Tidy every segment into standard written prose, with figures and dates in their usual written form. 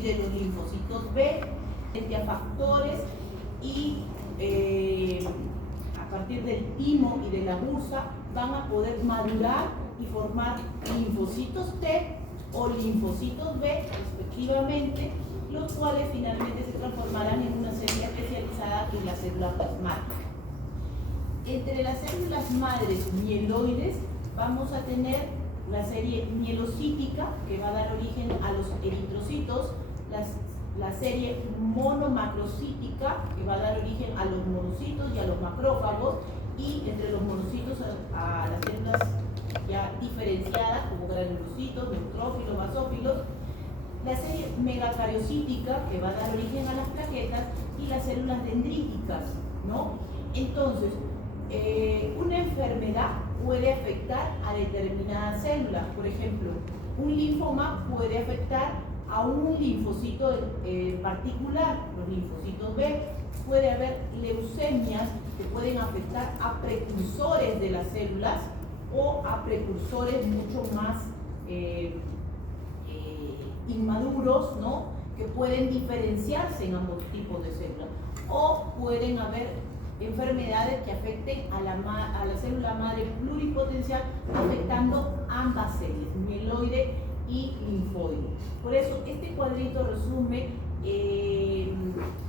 y de los linfocitos B, frente a factores y a partir del timo y de la bursa van a poder madurar y formar linfocitos T o linfocitos B respectivamente, los cuales finalmente se transformarán en una célula especializada que es la célula plasmática. Entre las células madres mieloides vamos a tener la serie mielocítica, que va a dar origen a los eritrocitos, la serie monomacrocítica, que va a dar origen a los monocitos y a los macrófagos, y entre los monocitos a las células ya diferenciadas como granulocitos, neutrófilos, basófilos, la serie megacariocítica, que va a dar origen a las plaquetas, y las células dendríticas, ¿no? Entonces, una enfermedad puede afectar a determinadas células. Por ejemplo, un linfoma puede afectar a un linfocito en particular, los linfocitos B. Puede haber leucemias que pueden afectar a precursores de las células o a precursores mucho más inmaduros, ¿no?, que pueden diferenciarse en ambos tipos de células. O pueden haber enfermedades que afecten a la célula madre pluripotencial, afectando ambas células, mieloide y linfoide. Por eso este cuadrito resume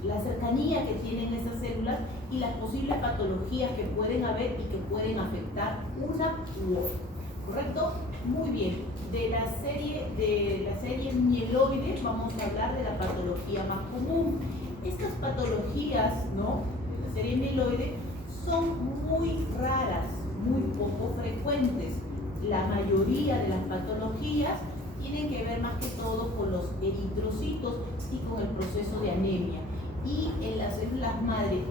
la cercanía que tienen esas células y las posibles patologías que pueden haber y que pueden afectar una u otra. ¿Correcto? Muy bien. De la serie mieloide vamos a hablar de la patología más común. Estas patologías, ¿no?, de la serie mieloide son muy raras, muy poco frecuentes. La mayoría de las patologías tienen que ver más que todo con los eritrocitos y con el proceso de anemia. Y en las células madre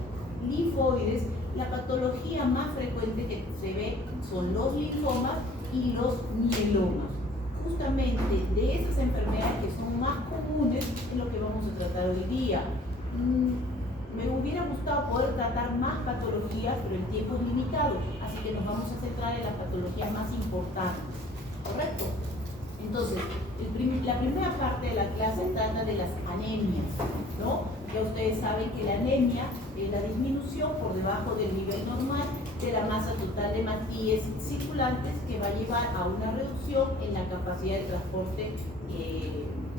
linfoides, la patología más frecuente que se ve son los linfomas y los mielomas. Justamente de esas enfermedades que son más comunes es lo que vamos a tratar hoy día. Me hubiera gustado poder tratar más patologías, pero el tiempo es limitado, así que nos vamos a centrar en las patologías más importantes. ¿Correcto? Entonces, la primera parte de la clase trata de las anemias, ¿no? Ya ustedes saben que la anemia es la disminución por debajo del nivel normal de la masa total de matíes circulantes, que va a llevar a una reducción en la capacidad de transporte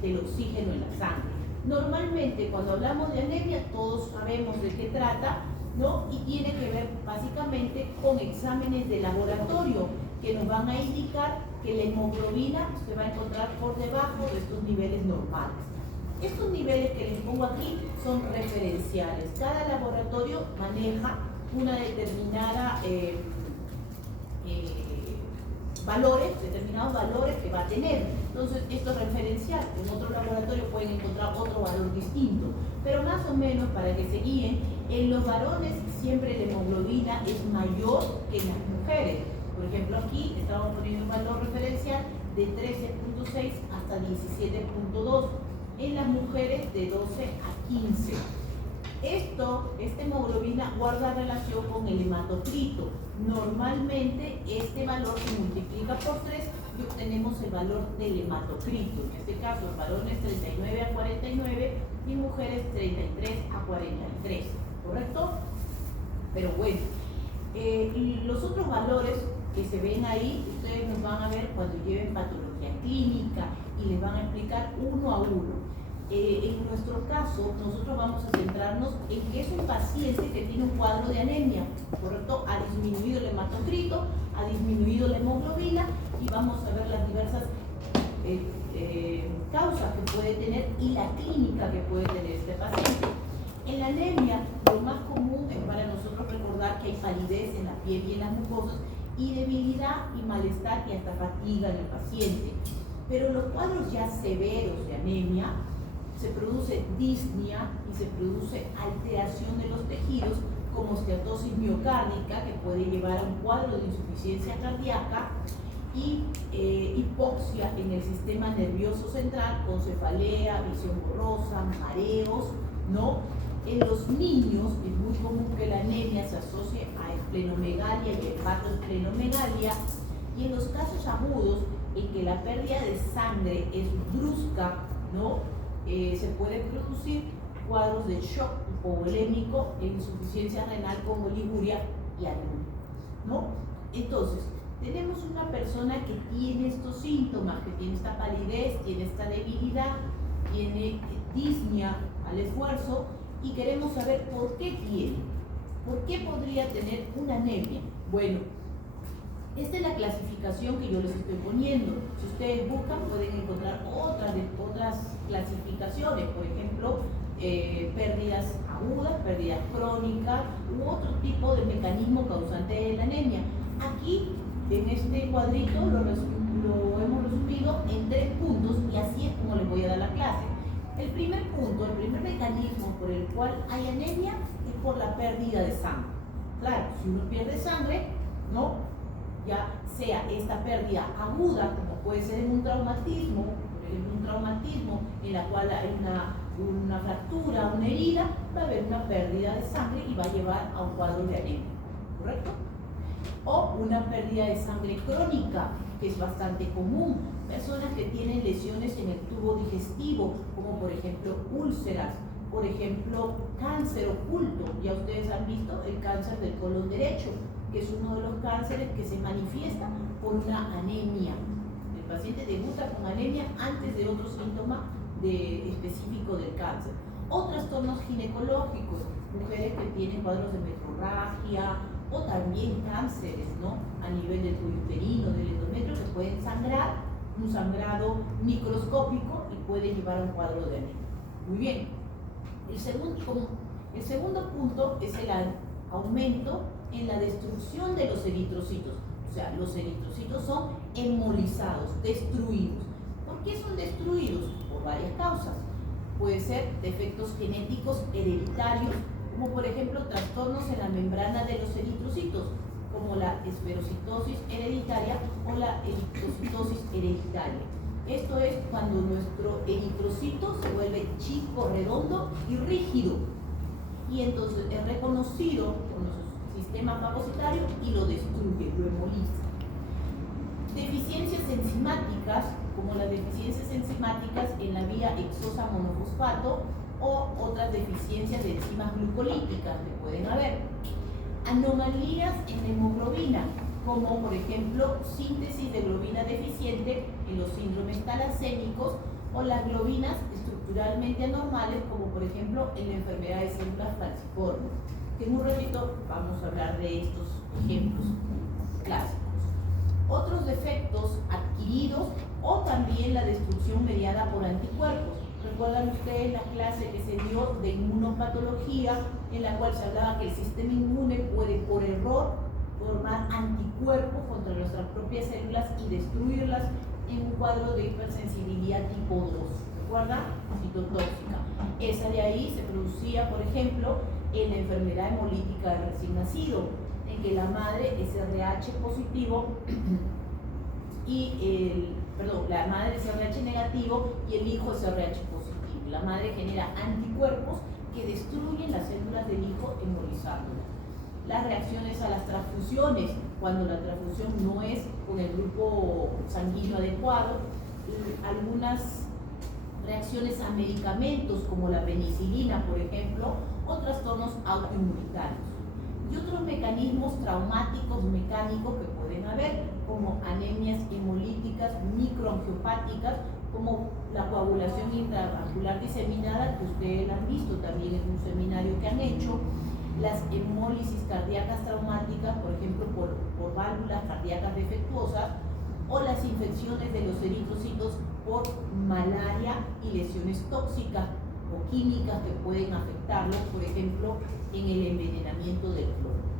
del oxígeno en la sangre. Normalmente, cuando hablamos de anemia, todos sabemos de qué trata, ¿no? Y tiene que ver básicamente con exámenes de laboratorio que nos van a indicar que la hemoglobina se va a encontrar por debajo de estos niveles normales. Estos niveles que les pongo aquí son referenciales. Cada laboratorio maneja una determinada determinados valores que va a tener. Entonces, esto es referencial. En otro laboratorio pueden encontrar otro valor distinto. Pero más o menos, para que se guíen, en los varones siempre la hemoglobina es mayor que en las mujeres. Por ejemplo, aquí estamos poniendo un valor referencial de 13.6 hasta 17.2. En las mujeres de 12 a 15. Esta hemoglobina guarda relación con el hematocrito. Normalmente este valor se multiplica por 3 y obtenemos el valor del hematocrito. En este caso, en varones 39 a 49 y mujeres 33 a 43. ¿Correcto? Pero bueno, los otros valores que se ven ahí, ustedes nos van a ver cuando lleven patología clínica y les van a explicar uno a uno. En nuestro caso, nosotros vamos a centrarnos en que es un paciente que tiene un cuadro de anemia, ¿correcto? Ha disminuido el hematocrito, ha disminuido la hemoglobina y vamos a ver las diversas causas que puede tener y la clínica que puede tener este paciente. En la anemia, lo más común es para nosotros recordar que hay palidez en la piel y en las mucosas y debilidad y malestar y hasta fatiga en el paciente. Pero los cuadros ya severos de anemia, se produce disnea y se produce alteración de los tejidos como esteatosis miocárdica, que puede llevar a un cuadro de insuficiencia cardíaca, y hipoxia en el sistema nervioso central con cefalea, visión borrosa, mareos, ¿no? En los niños es muy común que la anemia se asocie a esplenomegalia y hepatoesplenomegalia, y en los casos agudos en que la pérdida de sangre es brusca, ¿no?, se pueden producir cuadros de shock hipovolémico e insuficiencia renal como oliguria y anemia, ¿no? Entonces, tenemos una persona que tiene estos síntomas, que tiene esta palidez, tiene esta debilidad, tiene disnea al esfuerzo y queremos saber por qué tiene, por qué podría tener una anemia. Bueno, esta es la clasificación que yo les estoy poniendo. Si ustedes buscan pueden encontrar otras clasificaciones, por ejemplo, pérdidas agudas, pérdidas crónicas u otro tipo de mecanismo causante de la anemia. Aquí en este cuadrito lo hemos resumido en 3 puntos y así es como les voy a dar la clase. El primer punto, el primer mecanismo por el cual hay anemia es por la pérdida de sangre. Claro, si uno pierde sangre, ¿no? Ya sea esta pérdida aguda, como puede ser en un traumatismo, por ejemplo, un traumatismo en la cual hay una fractura, una herida, va a haber una pérdida de sangre y va a llevar a un cuadro de anemia, ¿correcto? O una pérdida de sangre crónica, que es bastante común. Personas que tienen lesiones en el tubo digestivo, como por ejemplo úlceras, por ejemplo cáncer oculto. Ya ustedes han visto el cáncer del colon derecho, que es uno de los cánceres que se manifiesta por una anemia. El paciente debuta con anemia antes de otro síntoma específico del cáncer. O trastornos ginecológicos, mujeres que tienen cuadros de metrorragia, o también cánceres, ¿no? A nivel del cuello uterino, del endometrio, que pueden sangrar, un sangrado microscópico y puede llevar a un cuadro de anemia. Muy bien. El segundo punto es el aumento en la destrucción de los eritrocitos. O sea, los eritrocitos son hemolizados, destruidos. ¿Por qué son destruidos? Por varias causas. Puede ser defectos genéticos hereditarios, como por ejemplo trastornos en la membrana de los eritrocitos, como la esferocitosis hereditaria o la eritrocitosis hereditaria. Esto es cuando nuestro eritrocito se vuelve chico, redondo y rígido, y entonces es reconocido por nuestro sistema fagocitario y lo destruye, lo hemoliza. Deficiencias enzimáticas, como las deficiencias enzimáticas en la vía hexosa monofosfato o otras deficiencias de enzimas glucolíticas que pueden haber. Anomalías en la hemoglobina, como por ejemplo síntesis de globina deficiente en los síndromes talasémicos o las globinas estructuralmente anormales, como por ejemplo en la enfermedad de células falciformes. Que en un ratito vamos a hablar de estos ejemplos clásicos. Otros defectos adquiridos o también la destrucción mediada por anticuerpos. ¿Recuerdan ustedes la clase que se dio de inmunopatología, en la cual se hablaba que el sistema inmune puede por error formar anticuerpos contra nuestras propias células y destruirlas en un cuadro de hipersensibilidad tipo 2? ¿Recuerdan? Citotóxica. Esa de ahí se producía, por ejemplo, en la enfermedad hemolítica del recién nacido, en que la madre es RH positivo y la madre es RH negativo y el hijo es RH positivo. La madre genera anticuerpos que destruyen las células del hijo hemolizándolas. Las reacciones a las transfusiones, cuando la transfusión no es con el grupo sanguíneo adecuado, algunas reacciones a medicamentos como la penicilina, por ejemplo, o trastornos autoinmunitarios. Y otros mecanismos traumáticos mecánicos que pueden haber, como anemias hemolíticas microangiopáticas, como la coagulación intravascular diseminada, que ustedes la han visto también en un seminario que han hecho, las hemólisis cardíacas traumáticas, por ejemplo, por válvulas cardíacas defectuosas, o las infecciones de los eritrocitos por malaria y lesiones tóxicas o químicas que pueden afectarlos, por ejemplo, en el envenenamiento del cloro.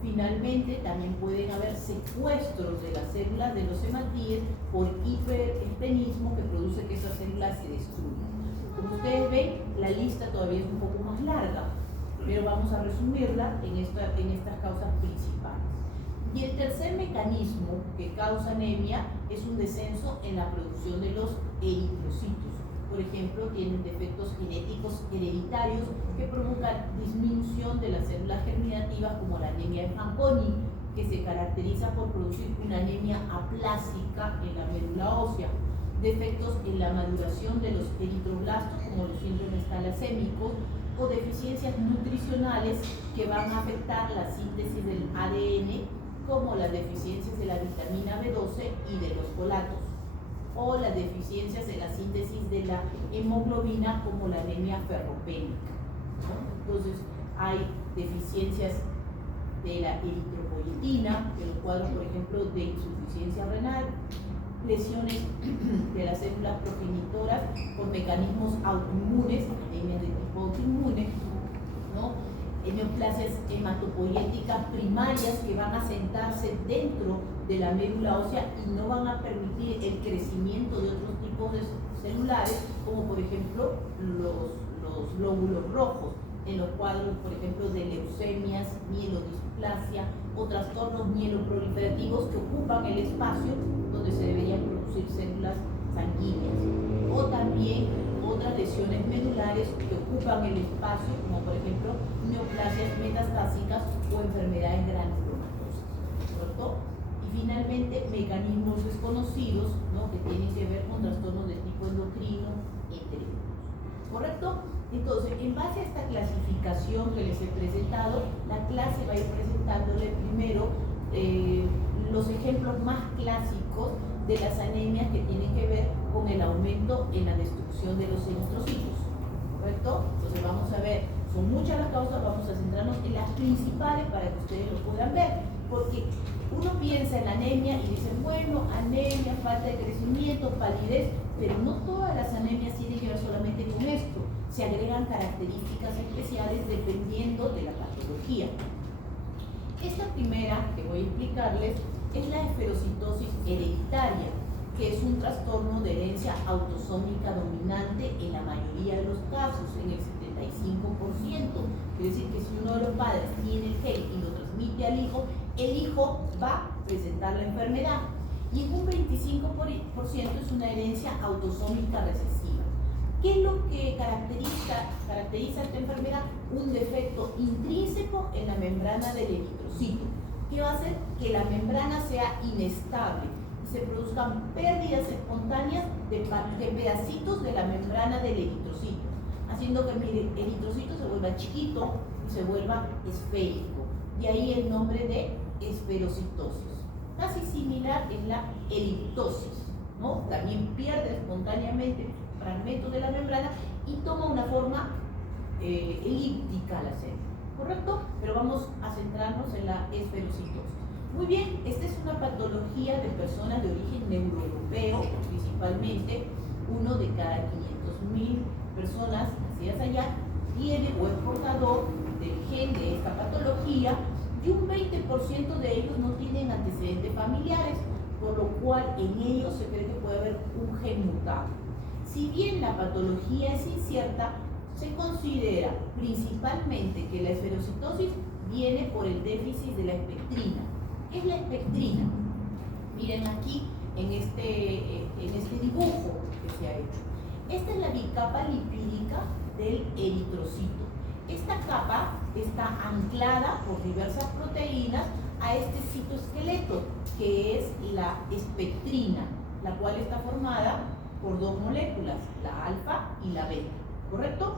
Finalmente, también pueden haber secuestros de las células de los hematíes por hiperestenismo que produce que esas células se destruyan. Como ustedes ven, la lista todavía es un poco más larga, pero vamos a resumirla en estas causas principales. Y el tercer mecanismo que causa anemia es un descenso en la producción de los eritrocitos. Por ejemplo, tienen defectos genéticos hereditarios que provocan disminución de las células germinativas, como la anemia de Fanconi, que se caracteriza por producir una anemia aplásica en la médula ósea. defectos en la maduración de los eritroblastos, como los síndromes talasémicos, o deficiencias nutricionales que van a afectar la síntesis del ADN, como las deficiencias de la vitamina B12 y de los folatos, o las deficiencias en la síntesis de la hemoglobina, como la anemia ferropénica, ¿no? Entonces, hay deficiencias de la eritropoyetina, de los cuadros, por ejemplo, de insuficiencia renal, lesiones de las células progenitoras por mecanismos autoinmunes, anemias de tipo autoinmune, ¿no? Neoplasias hematopoyéticas primarias que van a sentarse dentro de la médula ósea y no van a permitir el crecimiento de otros tipos de celulares, como por ejemplo los glóbulos rojos, en los cuadros, por ejemplo, de leucemias, mielodisplasia o trastornos mieloproliferativos que ocupan el espacio donde se deberían producir células sanguíneas, o también otras lesiones medulares que ocupan el espacio, como por ejemplo neoplasias metastásicas o enfermedades granulomatosas, ¿correcto? Y finalmente, mecanismos desconocidos, ¿no?, que tienen que ver con trastornos de tipo endocrino, entre otros, ¿correcto? Entonces, en base a esta clasificación que les he presentado, la clase va a ir presentándole primero los ejemplos más clásicos de las anemias que tienen que ver con el aumento en la destrucción de los eritrocitos, ¿correcto? Entonces vamos a ver, son muchas las causas, vamos a centrarnos en las principales para que ustedes lo puedan ver, porque uno piensa en la anemia y dice, bueno, anemia, falta de crecimiento, palidez, pero no todas las anemias tienen que ver solamente con esto, se agregan características especiales dependiendo de la patología. Esta primera que voy a explicarles es la esferocitosis hereditaria, que es un trastorno de herencia autosómica dominante en la mayoría de los casos, en el 75%. Quiere decir que si uno de los padres tiene el gen y lo transmite al hijo, el hijo va a presentar la enfermedad. Y en un 25% es una herencia autosómica recesiva. ¿Qué es lo que caracteriza esta enfermedad? Un defecto intrínseco en la membrana del eritrocito, que va a hacer que la membrana sea inestable y se produzcan pérdidas espontáneas de pedacitos de la membrana del eritrocito, haciendo que el eritrocito se vuelva chiquito y se vuelva esférico. De ahí el nombre de esferocitosis. Casi similar es la eriptosis, ¿no? También pierde espontáneamente fragmentos de la membrana y toma una forma elíptica la célula, ¿correcto? Pero vamos a centrarnos en la esferocitosis. Muy bien, esta es una patología de personas de origen neuroeuropeo, principalmente. Uno de cada 500.000 personas nacidas allá tiene o es portador del gen de esta patología, y un 20% de ellos no tienen antecedentes familiares, por lo cual en ellos se cree que puede haber un gen mutado. Si bien la patología es incierta, se considera principalmente que la esferocitosis viene por el déficit de la espectrina. ¿Qué es la espectrina? Miren aquí en este dibujo que se ha hecho. Esta es la bicapa lipídica del eritrocito. Esta capa está anclada por diversas proteínas a este citoesqueleto, que es la espectrina, la cual está formada por dos moléculas, la alfa y la beta, ¿correcto?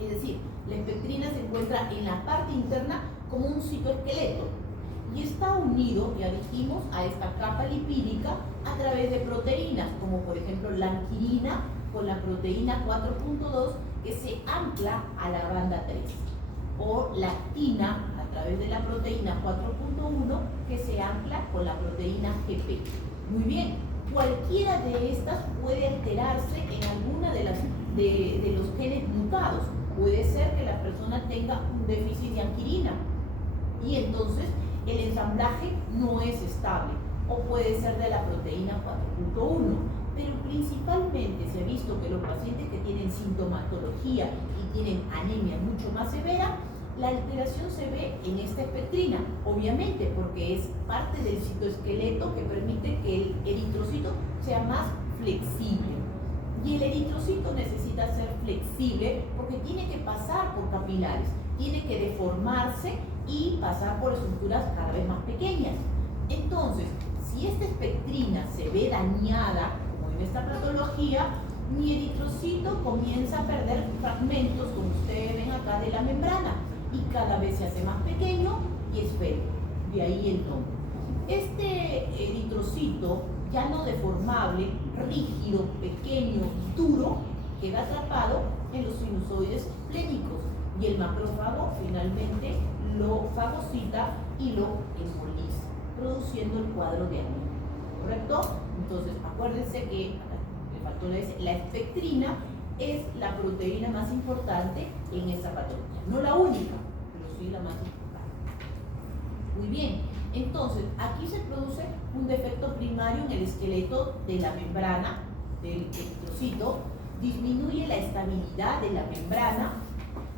Es decir, la espectrina se encuentra en la parte interna como un citoesqueleto y está unido, ya dijimos, a esta capa lipídica a través de proteínas, como por ejemplo la anquirina con la proteína 4.2 que se ancla a la banda 3, o la actina a través de la proteína 4.1 que se ancla con la proteína GP. Muy bien, cualquiera de estas puede alterarse en alguna de los genes mutados. Puede ser que la persona tenga un déficit de anquirina y entonces el ensamblaje no es estable, o puede ser de la proteína 4.1, pero principalmente se ha visto que los pacientes que tienen sintomatología y tienen anemia mucho más severa, la alteración se ve en esta espectrina, obviamente porque es parte del citoesqueleto que permite que el eritrocito sea más flexible. Y el eritrocito necesita ser flexible porque tiene que pasar por capilares, tiene que deformarse y pasar por estructuras cada vez más pequeñas. Entonces, si esta espectrina se ve dañada, como En esta patología, mi eritrocito comienza a perder fragmentos, como ustedes ven acá, de la membrana, y cada vez se hace más pequeño y esférico. De ahí el nombre. Este eritrocito, ya no deformable, rígido, pequeño, duro, queda atrapado en los sinusoides esplénicos, y el macrófago finalmente lo fagocita y lo emboliza, produciendo el cuadro de anemia. ¿Correcto? Entonces, acuérdense que le faltó la espectrina es la proteína más importante en esta patología. No la única, pero sí la más importante. Muy bien. Entonces, aquí se produce un defecto primario en el esqueleto de la membrana del eritrocito, disminuye la estabilidad de la membrana,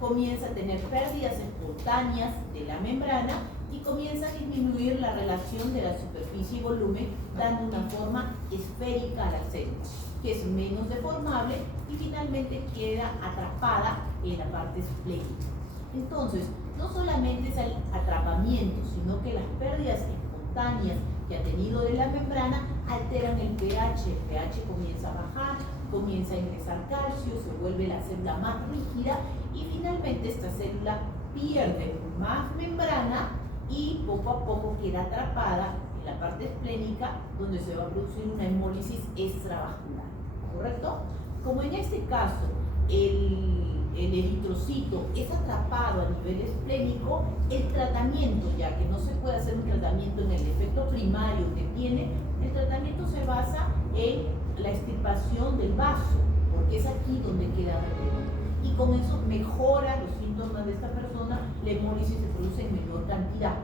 comienza a tener pérdidas espontáneas de la membrana y comienza a disminuir la relación de la superficie y volumen, dando una forma esférica a la célula, que es menos deformable y finalmente queda atrapada en la parte esplénica. Entonces, no solamente es el atrapamiento, sino que las pérdidas espontáneas que ha tenido de la membrana alteran el pH. El pH comienza a bajar, comienza a ingresar calcio, se vuelve la célula más rígida y finalmente esta célula pierde más membrana y poco a poco queda atrapada en la parte esplénica, donde se va a producir una hemólisis extravascular. ¿Correcto? Como en este caso el eritrocito es atrapado a nivel esplénico, el tratamiento, ya que no se puede hacer un tratamiento en el defecto primario que tiene, el tratamiento se basa en la extirpación del vaso, porque es aquí donde queda retenido. Y con eso mejora los síntomas de esta persona, la hemólisis se produce en menor cantidad.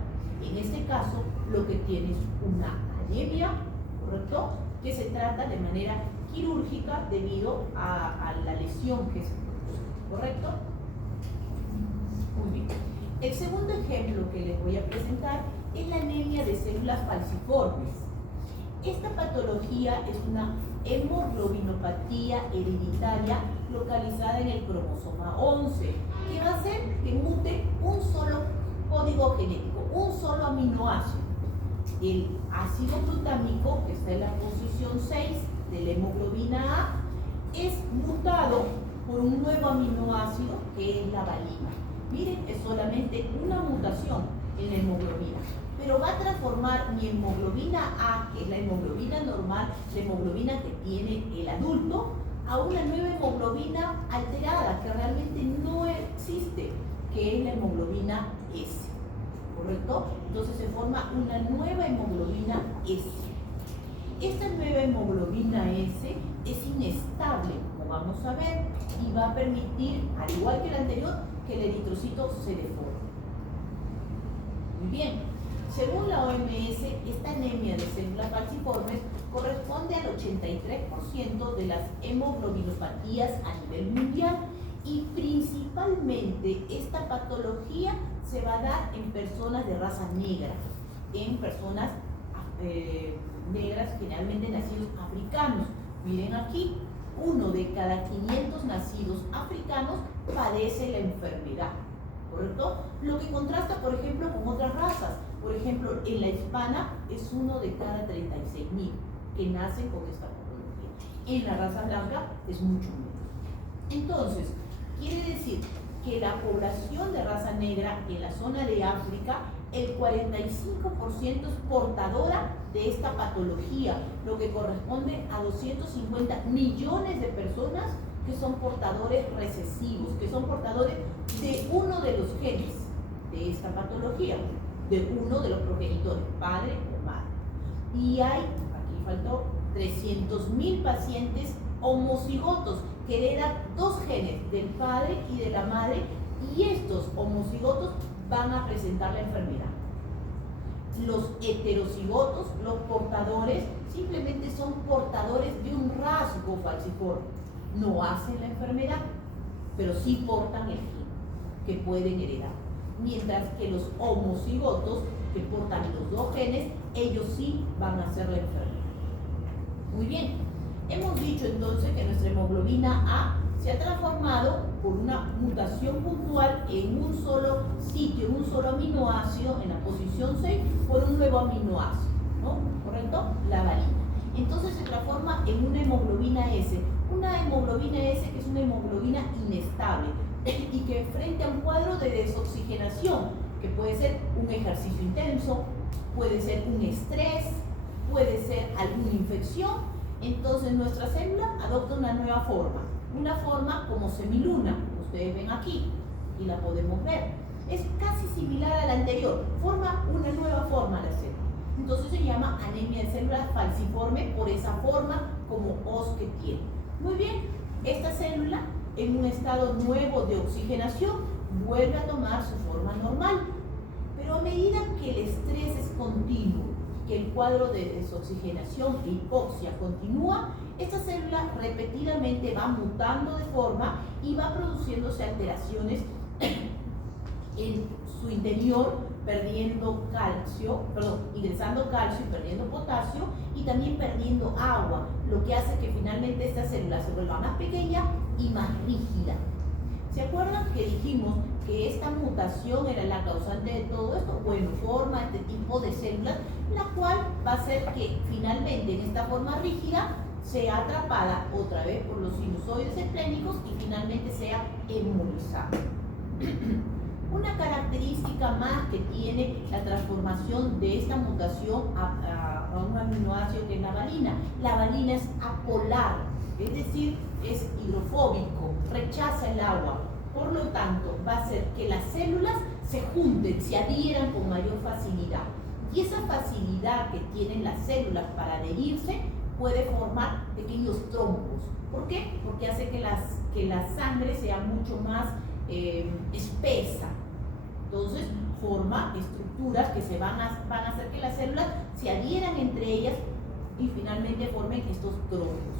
En este caso, lo que tiene es una anemia, ¿correcto?, que se trata de manera quirúrgica debido a la lesión que se produce, ¿correcto? Muy bien. El segundo ejemplo que les voy a presentar es la anemia de células falciformes. Esta patología es una hemoglobinopatía hereditaria localizada en el cromosoma 11, que va a hacer que mute un solo código genético, un solo aminoácido. El ácido glutámico, que está en la posición 6 de la hemoglobina A, es mutado por un nuevo aminoácido que es la valina. Miren, es solamente una mutación en la hemoglobina, pero va a transformar mi hemoglobina A, que es la hemoglobina normal, la hemoglobina que tiene el adulto, a una nueva hemoglobina alterada que realmente no existe, que es la hemoglobina S. ¿Correcto? Entonces se forma una nueva hemoglobina S. Esta nueva hemoglobina S es inestable, como vamos a ver, y va a permitir, al igual que el anterior, que el eritrocito se deforme. Muy bien. Según la OMS, esta anemia de células falciformes corresponde al 83% de las hemoglobinopatías a nivel mundial, y principalmente esta patología se va a dar en personas de raza negra, en personas negras, generalmente nacidos africanos. Miren aquí, 1 de cada 500 nacidos africanos padece la enfermedad, ¿correcto? Lo que contrasta, por ejemplo, con otras razas. Por ejemplo, en la hispana es 1 de cada 36.000 que nacen con esta patología. En la raza blanca es mucho menos. Entonces, quiere decir que la población de raza negra en la zona de África, el 45% es portadora de esta patología, lo que corresponde a 250 millones de personas que son portadores recesivos, que son portadores de uno de los genes de esta patología, de uno de los progenitores, padre o madre. Y hay, aquí faltó, 300.000 pacientes homocigotos que heredan 2 genes, del padre y de la madre, y estos homocigotos van a presentar la enfermedad. Los heterocigotos, los portadores, simplemente son portadores de un rasgo falciforme. No hacen la enfermedad, pero sí portan el gen que pueden heredar. Mientras que los homocigotos, que portan los 2 genes, ellos sí van a hacer la enfermedad. Muy bien, hemos dicho entonces que nuestra hemoglobina A se ha transformado por una mutación puntual en un solo sitio, en un solo aminoácido, en la posición 6, por un nuevo aminoácido, ¿no? ¿Correcto? La valina. entonces se transforma en una hemoglobina S. Una hemoglobina S que es una hemoglobina inestable y que frente a un cuadro de desoxigenación, que puede ser un ejercicio intenso, puede ser un estrés, puede ser alguna infección, entonces nuestra célula adopta una nueva forma, una forma como semiluna, ustedes ven aquí y la podemos ver, es casi similar a la anterior, forma una nueva forma la célula, entonces se llama anemia de células falciforme por esa forma como os que tiene. Muy bien, esta célula en un estado nuevo de oxigenación vuelve a tomar su forma normal, pero a medida que el estrés es continuo, que el cuadro de desoxigenación e hipoxia continúa, esta célula repetidamente va mutando de forma y va produciéndose alteraciones en su interior, ingresando calcio y perdiendo potasio y también perdiendo agua, lo que hace que finalmente esta célula se vuelva más pequeña y más rígida. ¿Se acuerdan que dijimos que esta mutación era la causante de todo esto? Bueno, forma este tipo de células, la cual va a hacer que finalmente en esta forma rígida sea atrapada otra vez por los sinusoides esplénicos y finalmente sea hemolizada. Una característica más que tiene la transformación de esta mutación a un aminoácido que es la valina. La valina es apolar, es decir, es hidrofóbico, rechaza el agua. Por lo tanto, va a hacer que las células se junten, se adhieran con mayor facilidad. Y esa facilidad que tienen las células para adherirse puede formar pequeños trombos. ¿Por qué? Porque hace que la sangre sea mucho más espesa. Entonces forma estructuras que van a hacer que las células se adhieran entre ellas y finalmente formen estos trombos.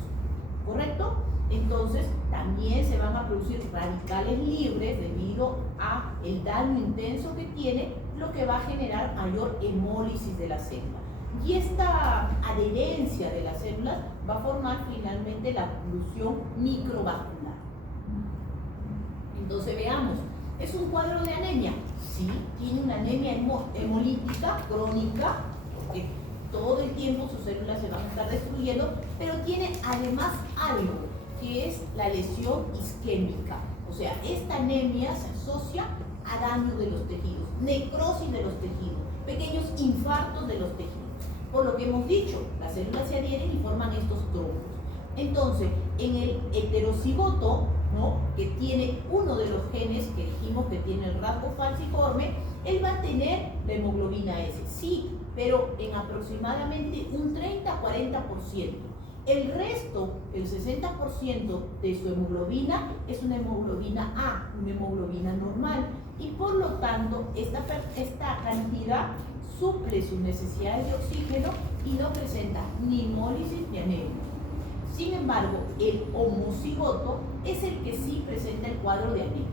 ¿Correcto? Entonces también se van a producir radicales libres debido a el daño intenso que tiene, lo que va a generar mayor hemólisis de la célula. Y esta adherencia de las células va a formar finalmente la oclusión microvascular. Entonces veamos, ¿es un cuadro de anemia? Sí, tiene una anemia hemolítica crónica, porque todo el tiempo sus células se van a estar destruyendo, pero tiene además algo, que es la lesión isquémica. O sea, esta anemia se asocia a daño de los tejidos, necrosis de los tejidos, pequeños infartos de los tejidos. Por lo que hemos dicho, las células se adhieren y forman estos trombos. Entonces, en el heterocigoto, ¿no?, que tiene uno de los genes que dijimos que tiene el rasgo falciforme, él va a tener la hemoglobina S, sí, pero en aproximadamente un 30-40%. El resto, el 60% de su hemoglobina es una hemoglobina A, una hemoglobina normal, y por lo tanto esta cantidad suple sus necesidades de oxígeno y no presenta ni hemólisis ni anemia. Sin embargo, el homocigoto es el que sí presenta el cuadro de anemia.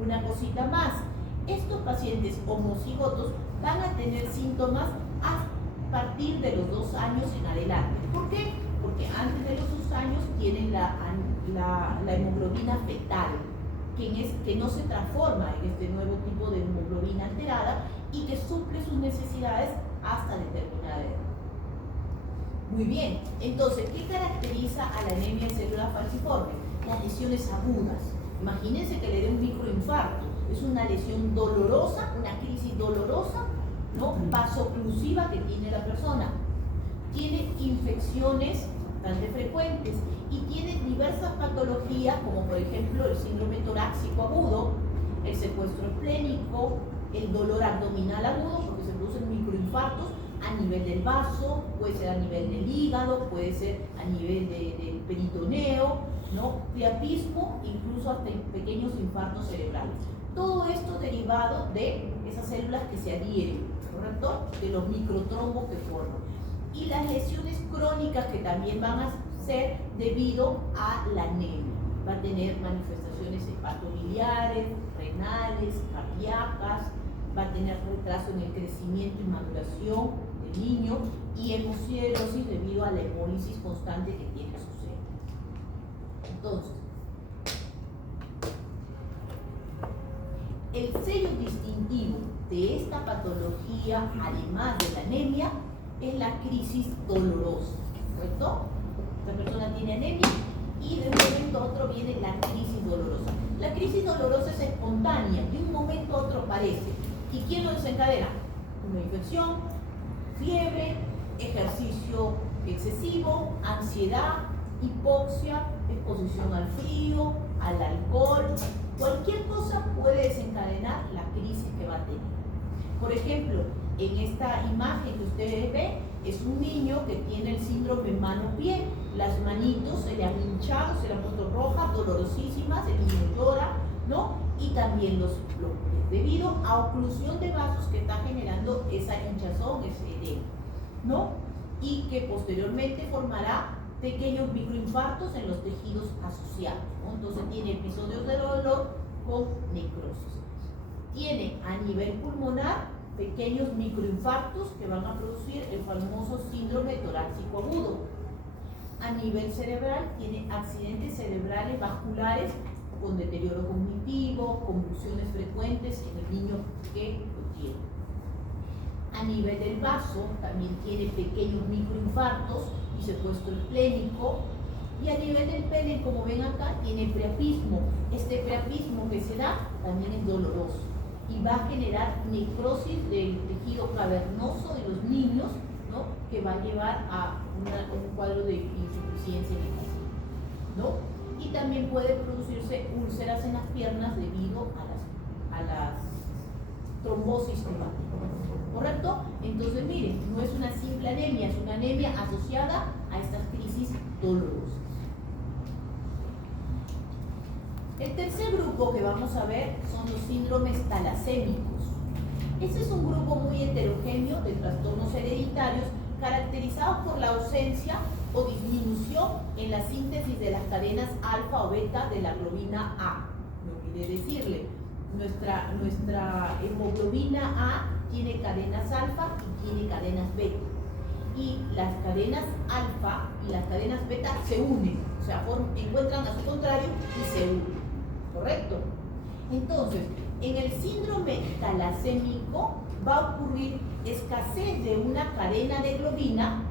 Una cosita más, estos pacientes homocigotos van a tener síntomas a partir de los 2 años en adelante. ¿Por qué? Porque antes de los 2 años tienen la hemoglobina fetal, que no se transforma en este nuevo tipo de hemoglobina alterada y que suple sus necesidades hasta determinada edad. Muy bien, entonces, ¿qué caracteriza a la anemia de células falciformes? Las lesiones agudas. Imagínense que le dé un microinfarto. Es una lesión dolorosa, una crisis dolorosa, ¿no?, vasoclusiva que tiene la persona. Tiene infecciones bastante frecuentes y tiene diversas patologías, como por ejemplo el síndrome torácico agudo, el secuestro esplénico, el dolor abdominal agudo, porque se producen microinfartos a nivel del vaso, puede ser a nivel del hígado, puede ser a nivel del peritoneo, ¿no?, priapismo, incluso hasta pequeños infartos cerebrales. Todo esto derivado de esas células que se adhieren, ¿correcto?, de los microtrombos que forman. Y las lesiones crónicas que también van a ser debido a la anemia. Va a tener manifestaciones hepatobiliares, renales, cardíacas, va a tener retraso en el crecimiento y maduración del niño y hemosiderosis debido a la hemólisis constante que tiene su célula. Entonces, el sello distintivo de esta patología, además de la anemia, es la crisis dolorosa. ¿correcto? Esta persona tiene anemia y de un momento a otro viene la crisis dolorosa. La crisis dolorosa es espontánea, de un momento a otro aparece. ¿Y quién lo desencadena? Una infección, fiebre, ejercicio excesivo, ansiedad, hipoxia, exposición al frío, al alcohol. Cualquier cosa puede desencadenar la crisis que va a tener. Por ejemplo, en esta imagen que ustedes ven, es un niño que tiene el síndrome mano-pie. Las manitos se le han hinchado, se le han puesto rojas, dolorosísimas, el niño llora, ¿no? Y también los pies, debido a oclusión de vasos que está generando esa hinchazón, ese edema, ¿no? Y que posteriormente formará pequeños microinfartos en los tejidos asociados, ¿no? Entonces tiene episodios de dolor con necrosis. Tiene a nivel pulmonar pequeños microinfartos que van a producir el famoso síndrome torácico agudo. A nivel cerebral tiene accidentes cerebrales vasculares con deterioro cognitivo, convulsiones frecuentes en el niño que lo tiene. A nivel del vaso también tiene pequeños microinfartos y secuestro esplénico. Y a nivel del pene, como ven acá, tiene priapismo. Este priapismo que se da también es doloroso y va a generar necrosis del tejido cavernoso de los niños, ¿no? Que va a llevar a un cuadro de insuficiencia hepática, ¿no? Y también puede producirse úlceras en las piernas debido a las trombosis hepática, ¿correcto? Entonces miren, no es una simple anemia, es una anemia asociada a estas crisis dolorosas. El tercer grupo que vamos a ver son los síndromes talasémicos. Este es un grupo muy heterogéneo de trastornos hereditarios caracterizados por la ausencia o disminución en la síntesis de las cadenas alfa o beta de la globina A. No quiere decirle, nuestra hemoglobina A tiene cadenas alfa y tiene cadenas beta. Y las cadenas alfa y las cadenas beta se unen, o sea, encuentran a su contrario y se unen. ¿Correcto? Entonces, en el síndrome talasémico va a ocurrir escasez de una cadena de globina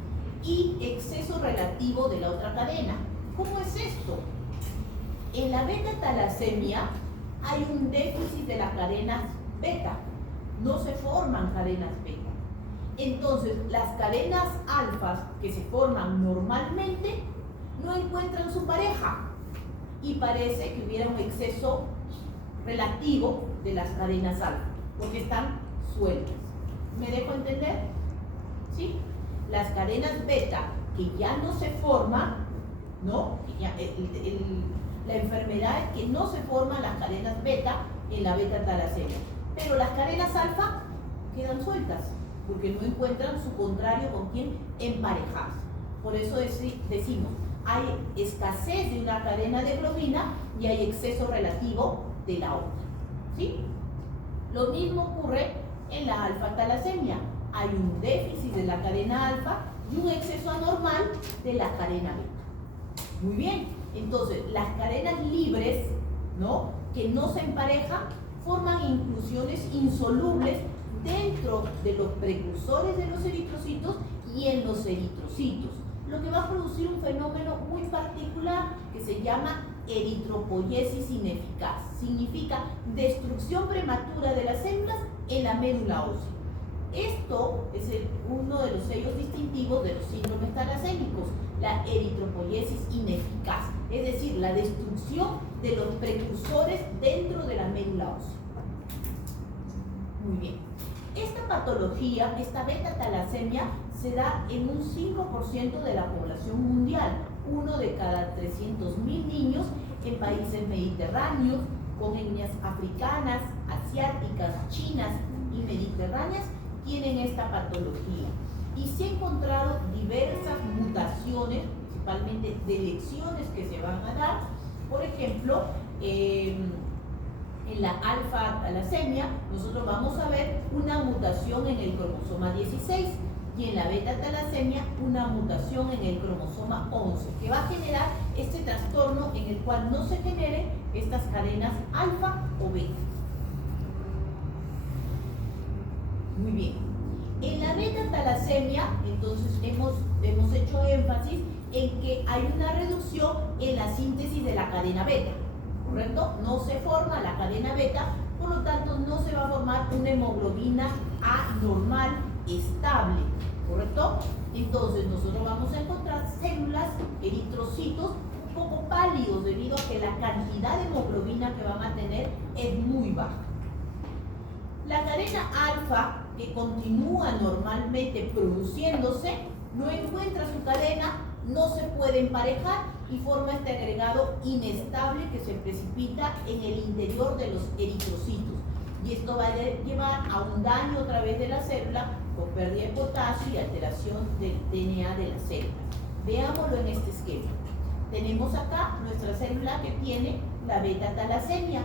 y exceso relativo de la otra cadena. ¿Cómo es esto? En la beta-talasemia hay un déficit de las cadenas beta. No se forman cadenas beta. Entonces, las cadenas alfas que se forman normalmente no encuentran su pareja. Y parece que hubiera un exceso relativo de las cadenas alfa, porque están sueltas. ¿Me dejo entender? ¿Sí? Las cadenas beta que ya no se forman, ¿no? La enfermedad es que no se forman las cadenas beta en la beta-talasemia, pero las cadenas alfa quedan sueltas, porque no encuentran su contrario con quien emparejarse. Por eso decimos, hay escasez de una cadena de globina y hay exceso relativo de la otra, ¿sí? Lo mismo ocurre en la alfa-talasemia. Hay un déficit de la cadena alfa y un exceso anormal de la cadena beta. Muy bien, entonces las cadenas libres, ¿no?, que no se emparejan, forman inclusiones insolubles dentro de los precursores de los eritrocitos y en los eritrocitos, lo que va a producir un fenómeno muy particular que se llama eritropoiesis ineficaz. Significa destrucción prematura de las células en la médula ósea. Esto es uno de los sellos distintivos de los síndromes talasémicos, la eritropoiesis ineficaz, es decir, la destrucción de los precursores dentro de la médula ósea. Muy bien. Esta patología, esta beta-talasemia, se da en un 5% de la población mundial, uno de cada 300.000 niños en países mediterráneos, con etnias africanas, asiáticas, chinas y mediterráneas, tienen esta patología. Y se han encontrado diversas mutaciones, principalmente de lecciones que se van a dar. Por ejemplo, en la alfa-talasemia, nosotros vamos a ver una mutación en el cromosoma 16 y en la beta-talasemia una mutación en el cromosoma 11, que va a generar este trastorno en el cual no se generen estas cadenas alfa o beta. Muy bien. En la la beta-talasemia, entonces hemos hecho énfasis en que hay una reducción en la síntesis de la cadena beta, ¿correcto? No se forma la cadena beta, por lo tanto no se va a formar una hemoglobina A normal estable, ¿correcto? Entonces nosotros vamos a encontrar células, eritrocitos, un poco pálidos debido a que la cantidad de hemoglobina que van a tener es muy baja. La cadena alfa, que continúa normalmente produciéndose, no encuentra su cadena, no se puede emparejar y forma este agregado inestable que se precipita en el interior de los eritrocitos. Y esto va a llevar a un daño a través de la célula con pérdida de potasio y alteración del DNA de la célula. Veámoslo en este esquema. Tenemos acá nuestra célula que tiene la beta-talasemia.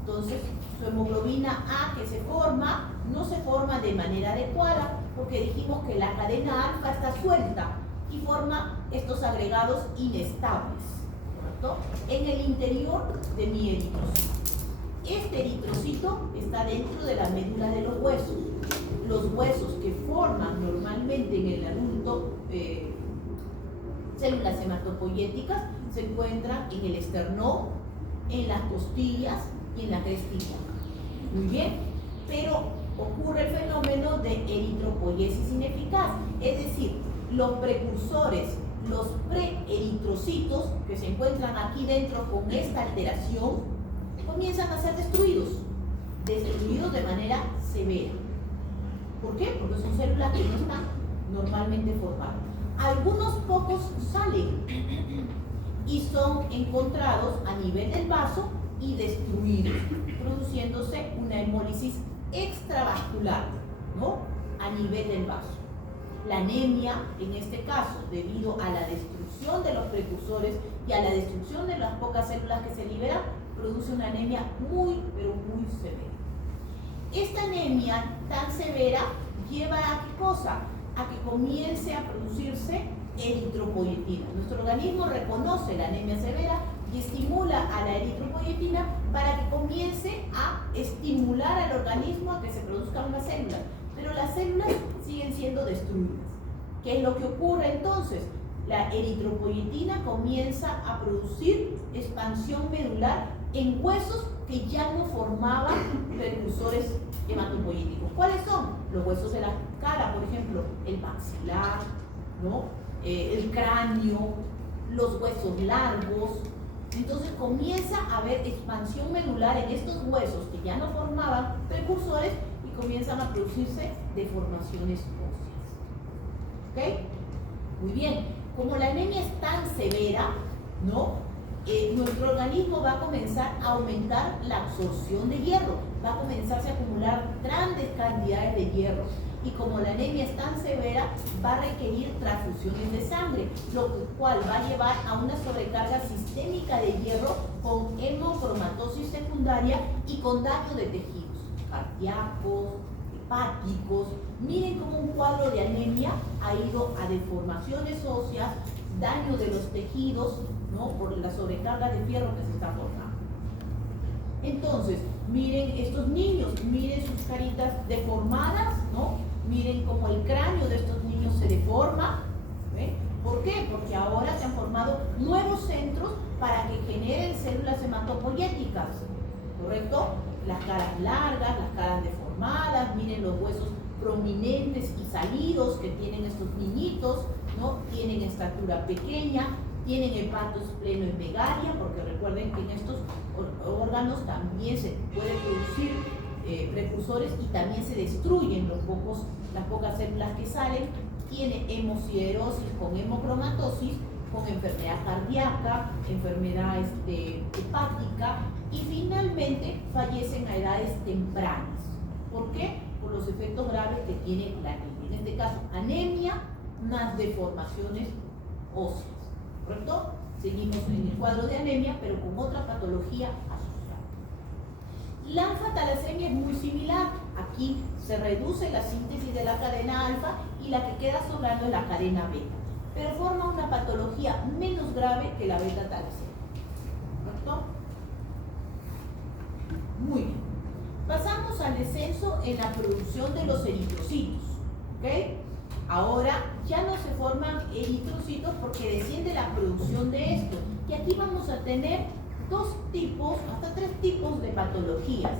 Entonces, su hemoglobina A que se forma, no se forma de manera adecuada porque dijimos que la cadena alfa está suelta y forma estos agregados inestables, ¿correcto? En el interior de mi eritrocito. Este eritrocito está dentro de la médula de los huesos. Los huesos que forman normalmente en el adulto células hematopoyéticas se encuentran en el esternón, en las costillas y en la crestilla. Muy bien, pero ocurre el fenómeno de eritropoiesis ineficaz, es decir, los precursores, los preeritrocitos que se encuentran aquí dentro con esta alteración, comienzan a ser destruidos de manera severa. ¿Por qué? Porque son células que no están normalmente formadas. Algunos pocos salen y son encontrados a nivel del vaso y destruidos, produciéndose una hemólisis extravascular, ¿no? A nivel del vaso. La anemia, en este caso, debido a la destrucción de los precursores y a la destrucción de las pocas células que se liberan, produce una anemia muy, pero muy severa. Esta anemia tan severa lleva a ¿qué cosa? A que comience a producirse eritropoyetina. Nuestro organismo reconoce la anemia severa y estimula a la eritropoyetina para que comience a estimular al organismo a que se produzca una célula. Pero las células siguen siendo destruidas. ¿Qué es lo que ocurre entonces? La eritropoyetina comienza a producir expansión medular en huesos que ya no formaban precursores hematopoyéticos. ¿Cuáles son? Los huesos de la cara, por ejemplo, el maxilar, ¿no? El cráneo, los huesos largos. Entonces comienza a haber expansión medular en estos huesos que ya no formaban precursores y comienzan a producirse deformaciones óseas. ¿Ok? Muy bien. Como la anemia es tan severa, ¿no? Nuestro organismo va a comenzar a aumentar la absorción de hierro, va a comenzarse a acumular grandes cantidades de hierro y como la anemia es tan severa va a requerir transfusiones de sangre, lo cual va a llevar a una sobrecarga sistémica de hierro con hemocromatosis secundaria y con daño de tejidos cardíacos, hepáticos. Miren cómo un cuadro de anemia ha ido a deformaciones óseas, daño de los tejidos, ¿no? Por la sobrecarga de fierro que se está formando. Entonces, miren estos niños, miren sus caritas deformadas, ¿no? Miren cómo el cráneo de estos niños se deforma. ¿Ve? ¿Por qué? Porque ahora se han formado nuevos centros para que generen células hematopoyéticas, ¿correcto? Las caras largas, las caras deformadas, miren los huesos prominentes y salidos que tienen estos niñitos, ¿no? Tienen estatura pequeña, tienen hepatos plenomegalia, porque recuerden que en estos órganos también se puede producir precursores y también se destruyen las pocas células que salen. Tiene hemosiderosis con hemocromatosis, con enfermedad cardíaca, enfermedad hepática y finalmente fallecen a edades tempranas. ¿Por qué? Por los efectos graves que tiene la anemia. En este caso, anemia más deformaciones óseas. ¿Correcto? Seguimos en el cuadro de anemia, pero con otra patología asociada. La alfa-talasemia es muy similar. Aquí se reduce la síntesis de la cadena alfa y la que queda sobrando es la cadena beta, pero forma una patología menos grave que la beta-talasemia. ¿Correcto? Muy bien. Pasamos al descenso en la producción de los eritrocitos. ¿ok? Ahora ya no se forman eritrocitos porque desciende la producción de esto. Y aquí vamos a tener dos tipos, hasta tres tipos de patologías.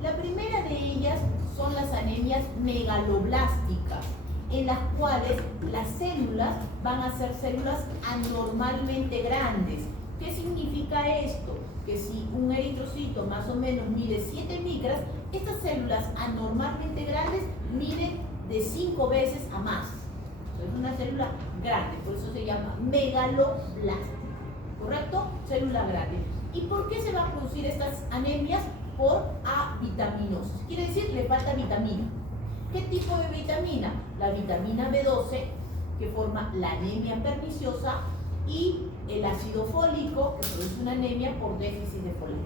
La primera de ellas son las anemias megaloblásticas, en las cuales las células van a ser células anormalmente grandes. ¿Qué significa esto? Que si un eritrocito más o menos mide 7 micras, estas células anormalmente grandes miden de 5 veces a más. Es una célula grande, por eso se llama megaloblástica, ¿correcto? Célula grande. ¿Y por qué se van a producir estas anemias? Por avitaminosis. Quiere decir, le falta vitamina. ¿Qué tipo de vitamina? La vitamina B12, que forma la anemia perniciosa, y el ácido fólico, que produce una anemia por déficit de folio.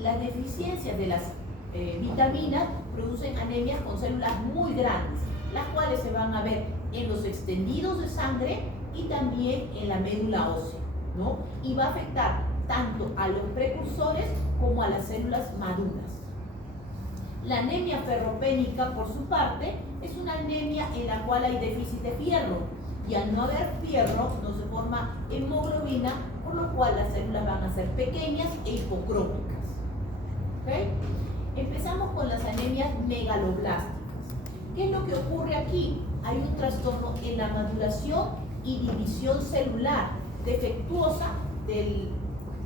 Las deficiencias de las vitaminas producen anemias con células muy grandes, las cuales se van a ver en los extendidos de sangre y también en la médula ósea, ¿no? Y va a afectar tanto a los precursores como a las células maduras. La anemia ferropénica, por su parte, es una anemia en la cual hay déficit de fierro, y al no haber fierro no se forma hemoglobina, por lo cual las células van a ser pequeñas e hipocrómicas. ¿Okay? Empezamos con las anemias megaloblásticas. ¿Qué es lo que ocurre aquí? Hay un trastorno en la maduración y división celular defectuosa del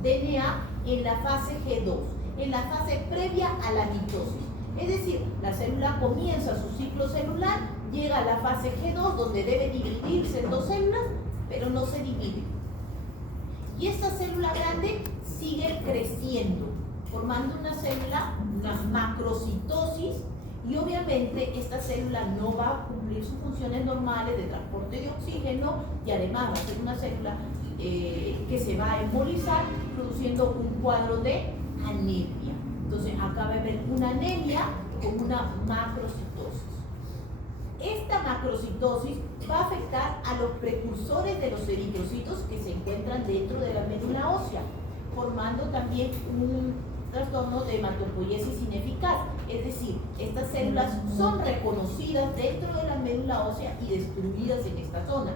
DNA en la fase G2, en la fase previa a la mitosis. Es decir, la célula comienza su ciclo celular, llega a la fase G2, donde debe dividirse en dos células, pero no se divide. Y esta célula grande sigue creciendo, formando una célula, una macrocitosis, y obviamente esta célula no va a cumplir sus funciones normales de transporte de oxígeno, y además va a ser una célula que se va a embolizar, produciendo un cuadro de anemia. Entonces acá va a haber una anemia con una macrocitosis. Esta macrocitosis va a afectar a los precursores de los eritrocitos que se encuentran dentro de la médula ósea, formando también un trastorno de hematopoiesis ineficaz. Es decir, estas células son reconocidas dentro de la médula ósea y destruidas en esta zona.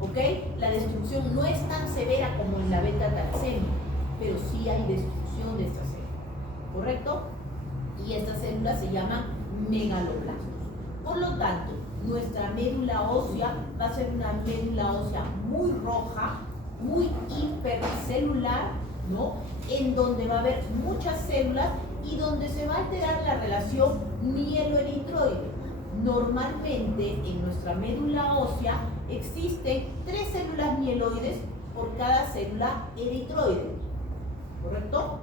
¿Ok? La destrucción no es tan severa como en la beta-talasemia, pero sí hay destrucción de esta célula. ¿Correcto? Y estas células se llaman megaloblastos. Por lo tanto, nuestra médula ósea va a ser una médula ósea muy roja, muy hipercelular, ¿no? En donde va a haber muchas células y donde se va a alterar la relación mieloeritroide. Normalmente en nuestra médula ósea existen 3 células mieloides por cada célula eritroide, ¿correcto?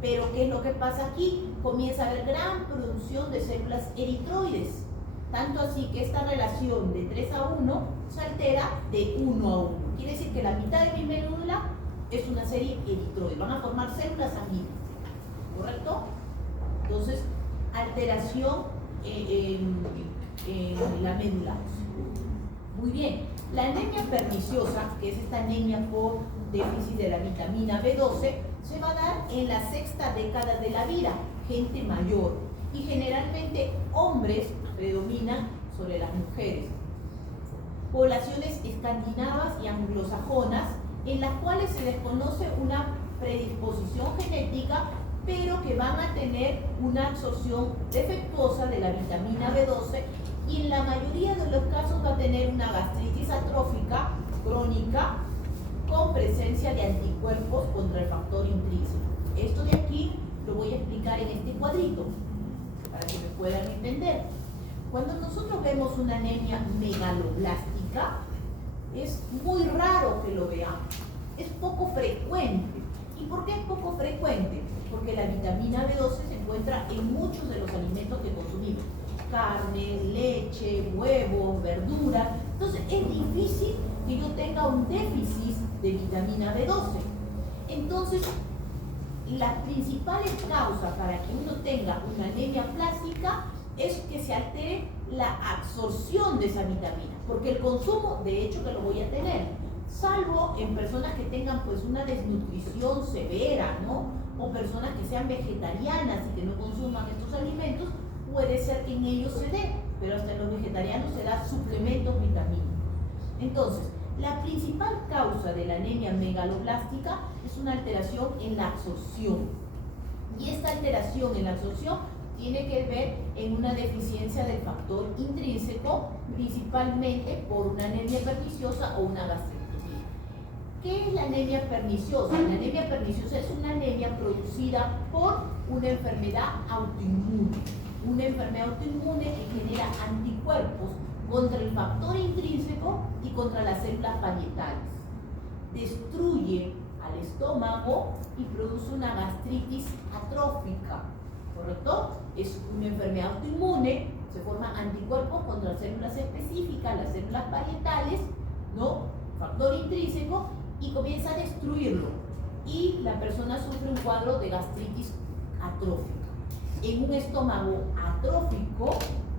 Pero ¿qué es lo que pasa aquí? Comienza a haber gran producción de células eritroides, tanto así que esta relación de 3:1 se altera de 1:1. Quiere decir que la mitad de mi médula es una serie eritroide, van a formar células sanguíneas, ¿correcto? Entonces, alteración en la médula ósea. Muy bien, la anemia perniciosa, que es esta anemia por déficit de la vitamina B12, se va a dar en la 6ª década de la vida, gente mayor, y generalmente hombres predominan sobre las mujeres. Poblaciones escandinavas y anglosajonas, en las cuales se desconoce una predisposición genética, pero que van a tener una absorción defectuosa de la vitamina B12, y en la mayoría de los casos va a tener una gastritis atrófica crónica con presencia de anticuerpos contra el factor intrínseco. Esto de aquí lo voy a explicar en este cuadrito para que me puedan entender. Cuando nosotros vemos una anemia megaloblástica, es muy raro que lo veamos, es poco frecuente. ¿Y por qué es poco frecuente? Porque la vitamina B12 se encuentra en muchos de los alimentos que consumimos: carne, leche, huevos, verduras. Entonces es difícil que yo tenga un déficit de vitamina B12. Entonces, las principales causas para que uno tenga una anemia plástica es que se altere la absorción de esa vitamina, porque el consumo, de hecho, que lo voy a tener, salvo en personas que tengan pues una desnutrición severa, ¿no? O personas que sean vegetarianas y que no consuman estos alimentos, puede ser que en ellos se dé, pero hasta en los vegetarianos se da suplementos vitamínicos. Entonces, la principal causa de la anemia megaloblástica es una alteración en la absorción. Y esta alteración en la absorción tiene que ver en una deficiencia del factor intrínseco, principalmente por una anemia perniciosa o una gastrectomía. ¿Qué es la anemia perniciosa? La anemia perniciosa es una anemia producida por una enfermedad autoinmune. Una enfermedad autoinmune que genera anticuerpos contra el factor intrínseco y contra las células parietales. Destruye al estómago y produce una gastritis atrófica, ¿correcto? Es una enfermedad autoinmune, se forman anticuerpos contra células específicas, las células parietales, ¿no? Factor intrínseco, y comienza a destruirlo. Y la persona sufre un cuadro de gastritis atrófica. En un estómago atrófico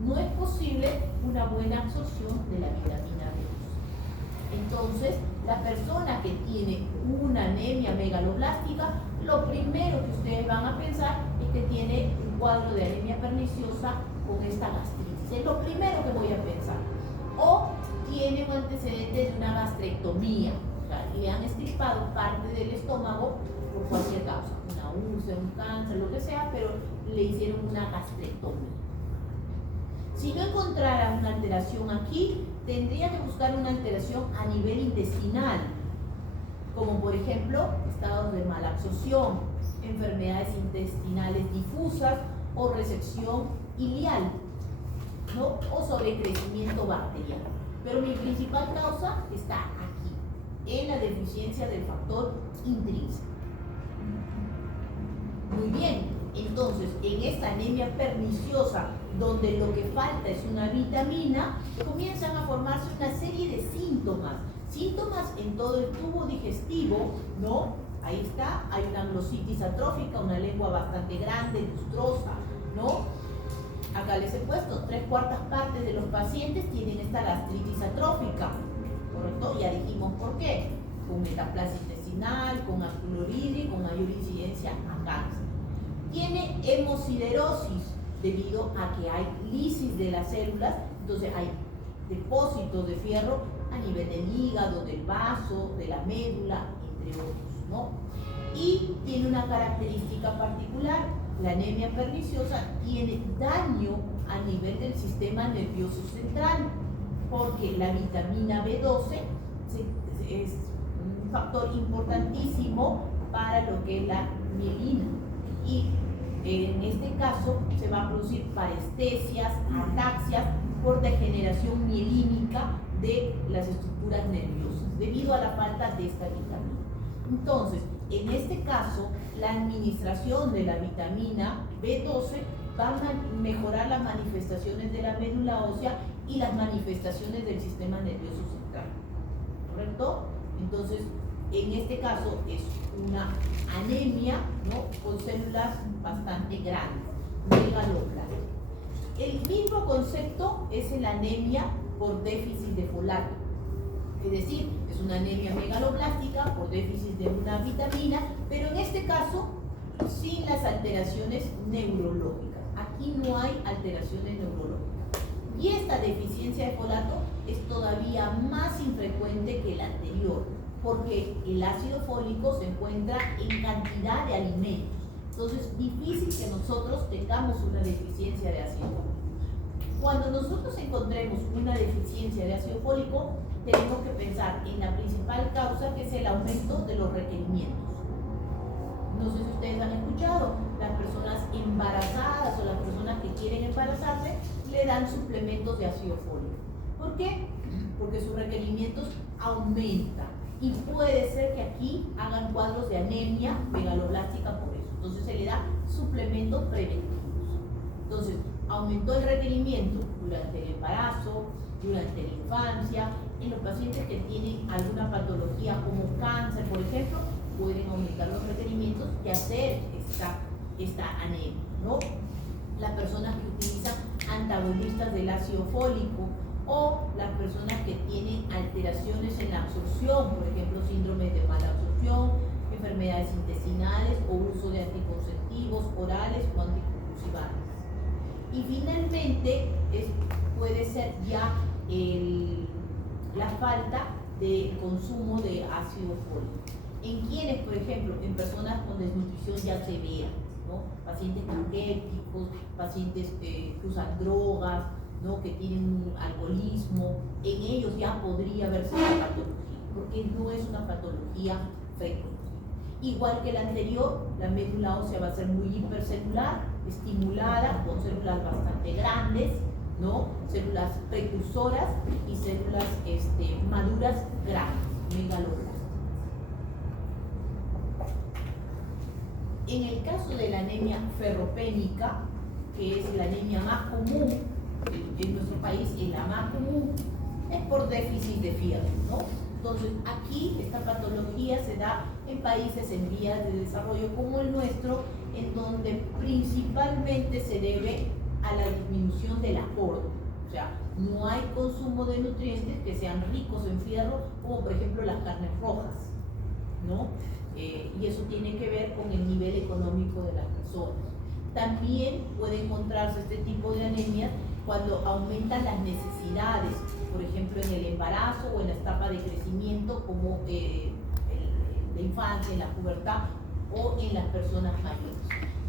no es posible una buena absorción de la vitamina B12. Entonces, la persona que tiene una anemia megaloblástica, lo primero que ustedes van a pensar es que tiene un cuadro de anemia perniciosa con esta gastritis. Es lo primero que voy a pensar. O tiene un antecedente de una gastrectomía. O sea, le han extirpado parte del estómago por cualquier causa, una úlcera, un cáncer, lo que sea, pero le hicieron una gastrectomía. Si no encontrara una alteración aquí, tendría que buscar una alteración a nivel intestinal, como por ejemplo estados de malabsorción, enfermedades intestinales difusas o resección ileal, ¿no? O sobrecrecimiento bacteriano. Pero mi principal causa está aquí, en la deficiencia del factor intrínseco. Muy bien, entonces en esta anemia perniciosa, donde lo que falta es una vitamina, comienzan a formarse una serie de síntomas en todo el tubo digestivo, ¿no? Ahí está, hay una glositis atrófica, una lengua bastante grande, lustrosa, ¿no? Acá les he puesto 3/4 partes de los pacientes tienen esta gastritis atrófica, ¿correcto? Ya dijimos por qué, con metaplasia intestinal, con acloride, con mayor incidencia a cáncer. Tiene hemosiderosis debido a que hay lisis de las células, entonces hay depósitos de fierro a nivel del hígado, del vaso, de la médula, entre otros, ¿no? Y tiene una característica particular, la anemia perniciosa tiene daño a nivel del sistema nervioso central, porque la vitamina B12 es un factor importantísimo para lo que es la mielina. Y en este caso se va a producir parestesias, ataxias por degeneración mielínica de las estructuras nerviosas debido a la falta de esta vitamina. Entonces, en este caso, la administración de la vitamina B12 va a mejorar las manifestaciones de la médula ósea y las manifestaciones del sistema nervioso central, ¿correcto? Entonces, en este caso es una anemia, ¿no? Con células bastante grandes, megaloblástica. El mismo concepto es la anemia por déficit de folato, es decir, es una anemia megaloblástica por déficit de una vitamina, pero en este caso sin las alteraciones neurológicas. Aquí no hay alteraciones neurológicas. Y esta deficiencia de folato es todavía más infrecuente que la anterior, porque el ácido fólico se encuentra en cantidad de alimentos. Entonces es difícil que nosotros tengamos una deficiencia de ácido fólico. Cuando nosotros encontremos una deficiencia de ácido fólico, tenemos que pensar en la principal causa, que es el aumento de los requerimientos. No sé si ustedes han escuchado, las personas embarazadas o las personas que quieren embarazarse le dan suplementos de ácido fólico. ¿Por qué? Porque sus requerimientos aumentan y puede ser que aquí hagan cuadros de anemia megaloblástica por eso. Entonces se le da suplementos preventivos. Entonces, aumentó el requerimiento durante el embarazo, durante la infancia. En los pacientes que tienen alguna patología como cáncer, por ejemplo, pueden aumentar los requerimientos y hacer esta anemia, ¿no? Las personas que utilizan antagonistas del ácido fólico o las personas que tienen alteraciones en la absorción, por ejemplo, síndrome de mala absorción, enfermedades intestinales o uso de anticonceptivos orales o anticonvulsivantes. Y finalmente puede ser ya la falta de consumo de ácido fólico. ¿En quiénes, por ejemplo? En personas con desnutrición ya severa, ¿no? Pacientes caquéticos, pacientes que usan drogas, ¿no? Que tienen un alcoholismo, en ellos ya podría verse una patología, porque no es una patología frecuente. Igual que la anterior, la médula ósea va a ser muy hipercelular, estimulada, con células bastante grandes, ¿no? Células precursoras y células maduras grandes, megaloblastas. En el caso de la anemia ferropénica, que es la anemia más común en nuestro país, y la más común, es por déficit de fierro, ¿no? Entonces, aquí esta patología se da en países en vías de desarrollo como el nuestro, en donde principalmente se debe a la disminución del aporte. O sea, no hay consumo de nutrientes que sean ricos en fierro, como por ejemplo las carnes rojas, ¿no? Y eso tiene que ver con el nivel económico de las personas. También puede encontrarse este tipo de anemias cuando aumentan las necesidades, por ejemplo en el embarazo o en la etapa de crecimiento, como la infancia, en la pubertad o en las personas mayores.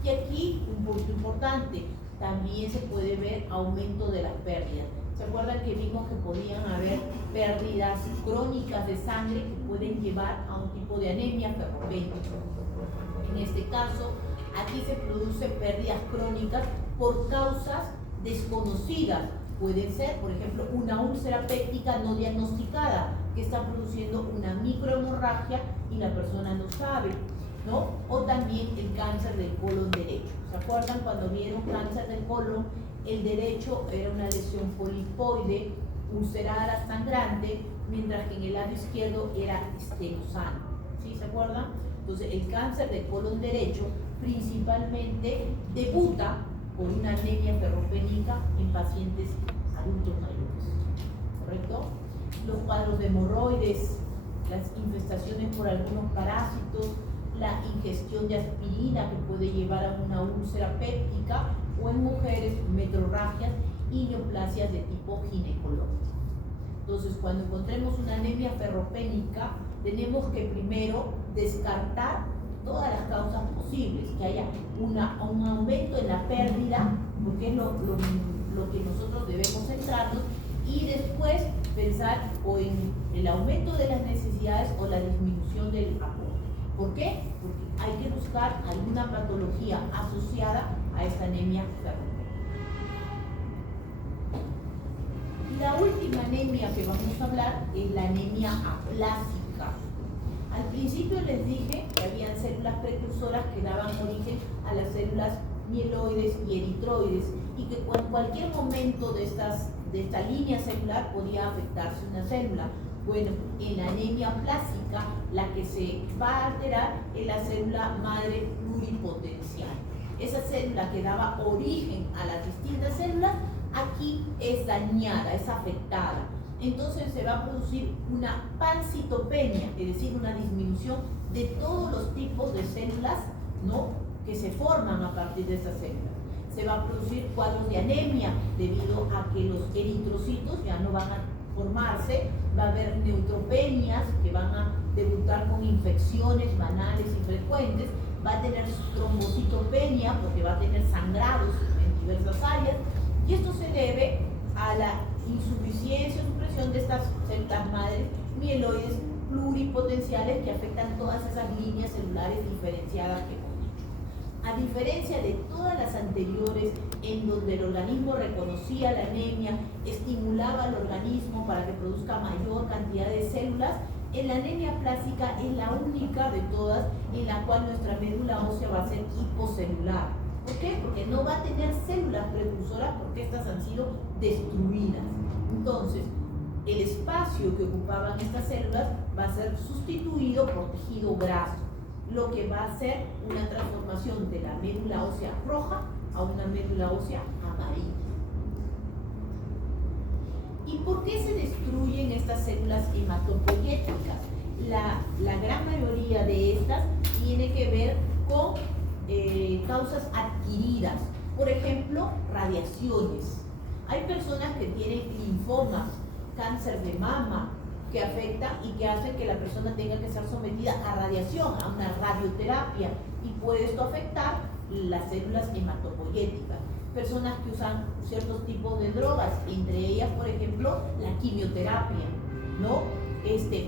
Y aquí un punto importante, también se puede ver aumento de las pérdidas. ¿Se acuerdan que vimos que podían haber pérdidas crónicas de sangre que pueden llevar a un tipo de anemia ferropénica? En este caso, aquí se producen pérdidas crónicas por causas desconocidas. Puede ser, por ejemplo, una úlcera péptica no diagnosticada que está produciendo una microhemorragia y la persona no sabe, ¿no? O también el cáncer del colon derecho. ¿Se acuerdan cuando vieron cáncer del colon? El derecho era una lesión polipoide, ulcerada, sangrante, mientras que en el lado izquierdo era estenosano. ¿Sí? ¿Se acuerdan? Entonces, el cáncer del colon derecho principalmente debuta por una anemia ferropénica en pacientes adultos mayores, ¿correcto? Los cuadros de hemorroides, las infestaciones por algunos parásitos, la ingestión de aspirina que puede llevar a una úlcera péptica, o en mujeres metrorragias y neoplasias de tipo ginecológico. Entonces, cuando encontremos una anemia ferropénica, tenemos que primero descartar todas las causas posibles, que haya un aumento en la pérdida, porque es lo que nosotros debemos centrarnos, y después pensar o en el aumento de las necesidades o la disminución del aporte. ¿Por qué? Porque hay que buscar alguna patología asociada a esta anemia ferropénica. La última anemia que vamos a hablar es la anemia aplásica. Al principio les dije que habían células precursoras que daban origen a las células mieloides y eritroides, y que en cualquier momento de esta línea celular podía afectarse una célula. Bueno, en la anemia aplásica la que se va a alterar es la célula madre pluripotencial. Esa célula que daba origen a las distintas células, aquí es dañada, es afectada. Entonces se va a producir una pancitopenia, es decir, una disminución de todos los tipos de células, ¿no?, que se forman a partir de esas células. Se va a producir cuadros de anemia debido a que los eritrocitos ya no van a formarse, va a haber neutropenias que van a debutar con infecciones banales y frecuentes, va a tener trombocitopenia porque va a tener sangrados en diversas áreas, y esto se debe a la insuficiencia o supresión de estas células madres mieloides pluripotenciales que afectan todas esas líneas celulares diferenciadas que hemos dicho. A diferencia de todas las anteriores, en donde el organismo reconocía la anemia, estimulaba al organismo para que produzca mayor cantidad de células, en la anemia aplásica es la única de todas en la cual nuestra médula ósea va a ser hipocelular. ¿Por qué? Porque no va a tener células precursoras, porque estas han sido destruidas. Entonces, el espacio que ocupaban estas células va a ser sustituido por tejido graso, lo que va a hacer una transformación de la médula ósea roja a una médula ósea amarilla. ¿Y por qué se destruyen estas células hematopoyéticas? La gran mayoría de estas tiene que ver con causas adquiridas. Por ejemplo, radiaciones. Hay personas que tienen linfomas, cáncer de mama, que afectan y que hacen que la persona tenga que ser sometida a radiación, a una radioterapia, y puede esto afectar las células hematopoyéticas. Personas que usan ciertos tipos de drogas, entre ellas, por ejemplo, la quimioterapia, ¿no?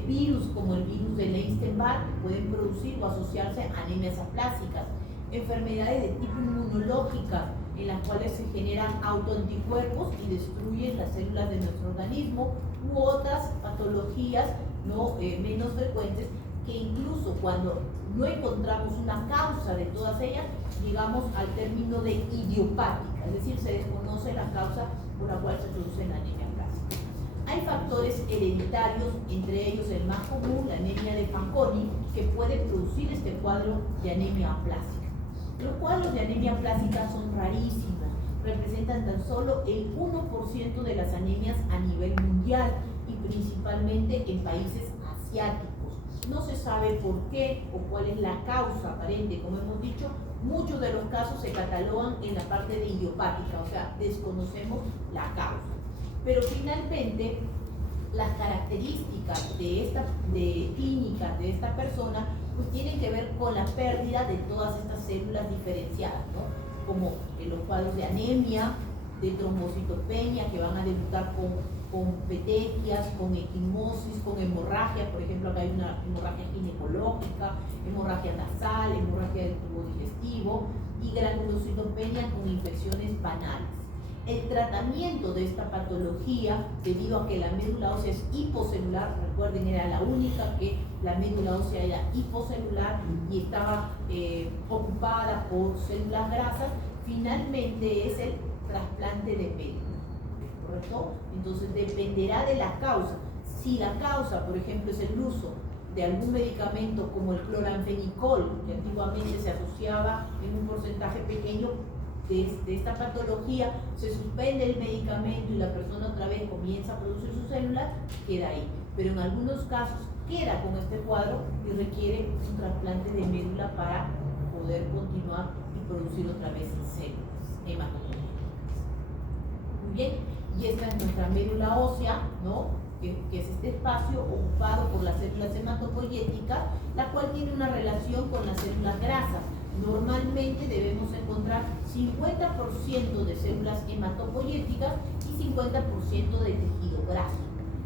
Virus como el virus de Epstein-Barr pueden producir o asociarse a anemias aplásicas, enfermedades de tipo inmunológica en las cuales se generan autoanticuerpos y destruyen las células de nuestro organismo, u otras patologías menos frecuentes que incluso cuando no encontramos una causa de todas ellas, llegamos al término de idiopática, es decir, se desconoce la causa por la cual se produce la anemia plástica. Hay factores hereditarios, entre ellos el más común, la anemia de Fanconi, que puede producir este cuadro de anemia plástica. Los cuadros de anemia plástica son rarísimos, representan tan solo el 1% de las anemias a nivel mundial y principalmente en países asiáticos. No se sabe por qué o cuál es la causa aparente. Como hemos dicho, muchos de los casos se catalogan en la parte de idiopática, o sea, desconocemos la causa. Pero finalmente, las características clínicas de esta persona pues tienen que ver con la pérdida de todas estas células diferenciadas, ¿no? Como en los cuadros de anemia, de trombocitopenia, que van a debutar con petequias, con equimosis, con hemorragia. Por ejemplo, acá hay una hemorragia ginecológica, hemorragia nasal, hemorragia del tubo digestivo y granulocitopenia con infecciones banales. El tratamiento de esta patología, debido a que la médula ósea es hipocelular, recuerden, era la única que la médula ósea era hipocelular y estaba ocupada por células grasas, finalmente es el trasplante de médula, ¿correcto? Entonces dependerá de la causa. Si la causa, por ejemplo, es el uso de algún medicamento como el cloranfenicol, que antiguamente se asociaba en un porcentaje pequeño de esta patología, se suspende el medicamento y la persona otra vez comienza a producir sus células, queda ahí. Pero en algunos casos queda con este cuadro y requiere un trasplante de médula para poder continuar y producir otra vez células hematopoyéticas. Muy bien, y esta es nuestra médula ósea, ¿no? Que es este espacio ocupado por las células hematopoyéticas, la cual tiene una relación con las células grasas. Normalmente debemos encontrar 50% de células hematopoyéticas y 50% de tejido graso,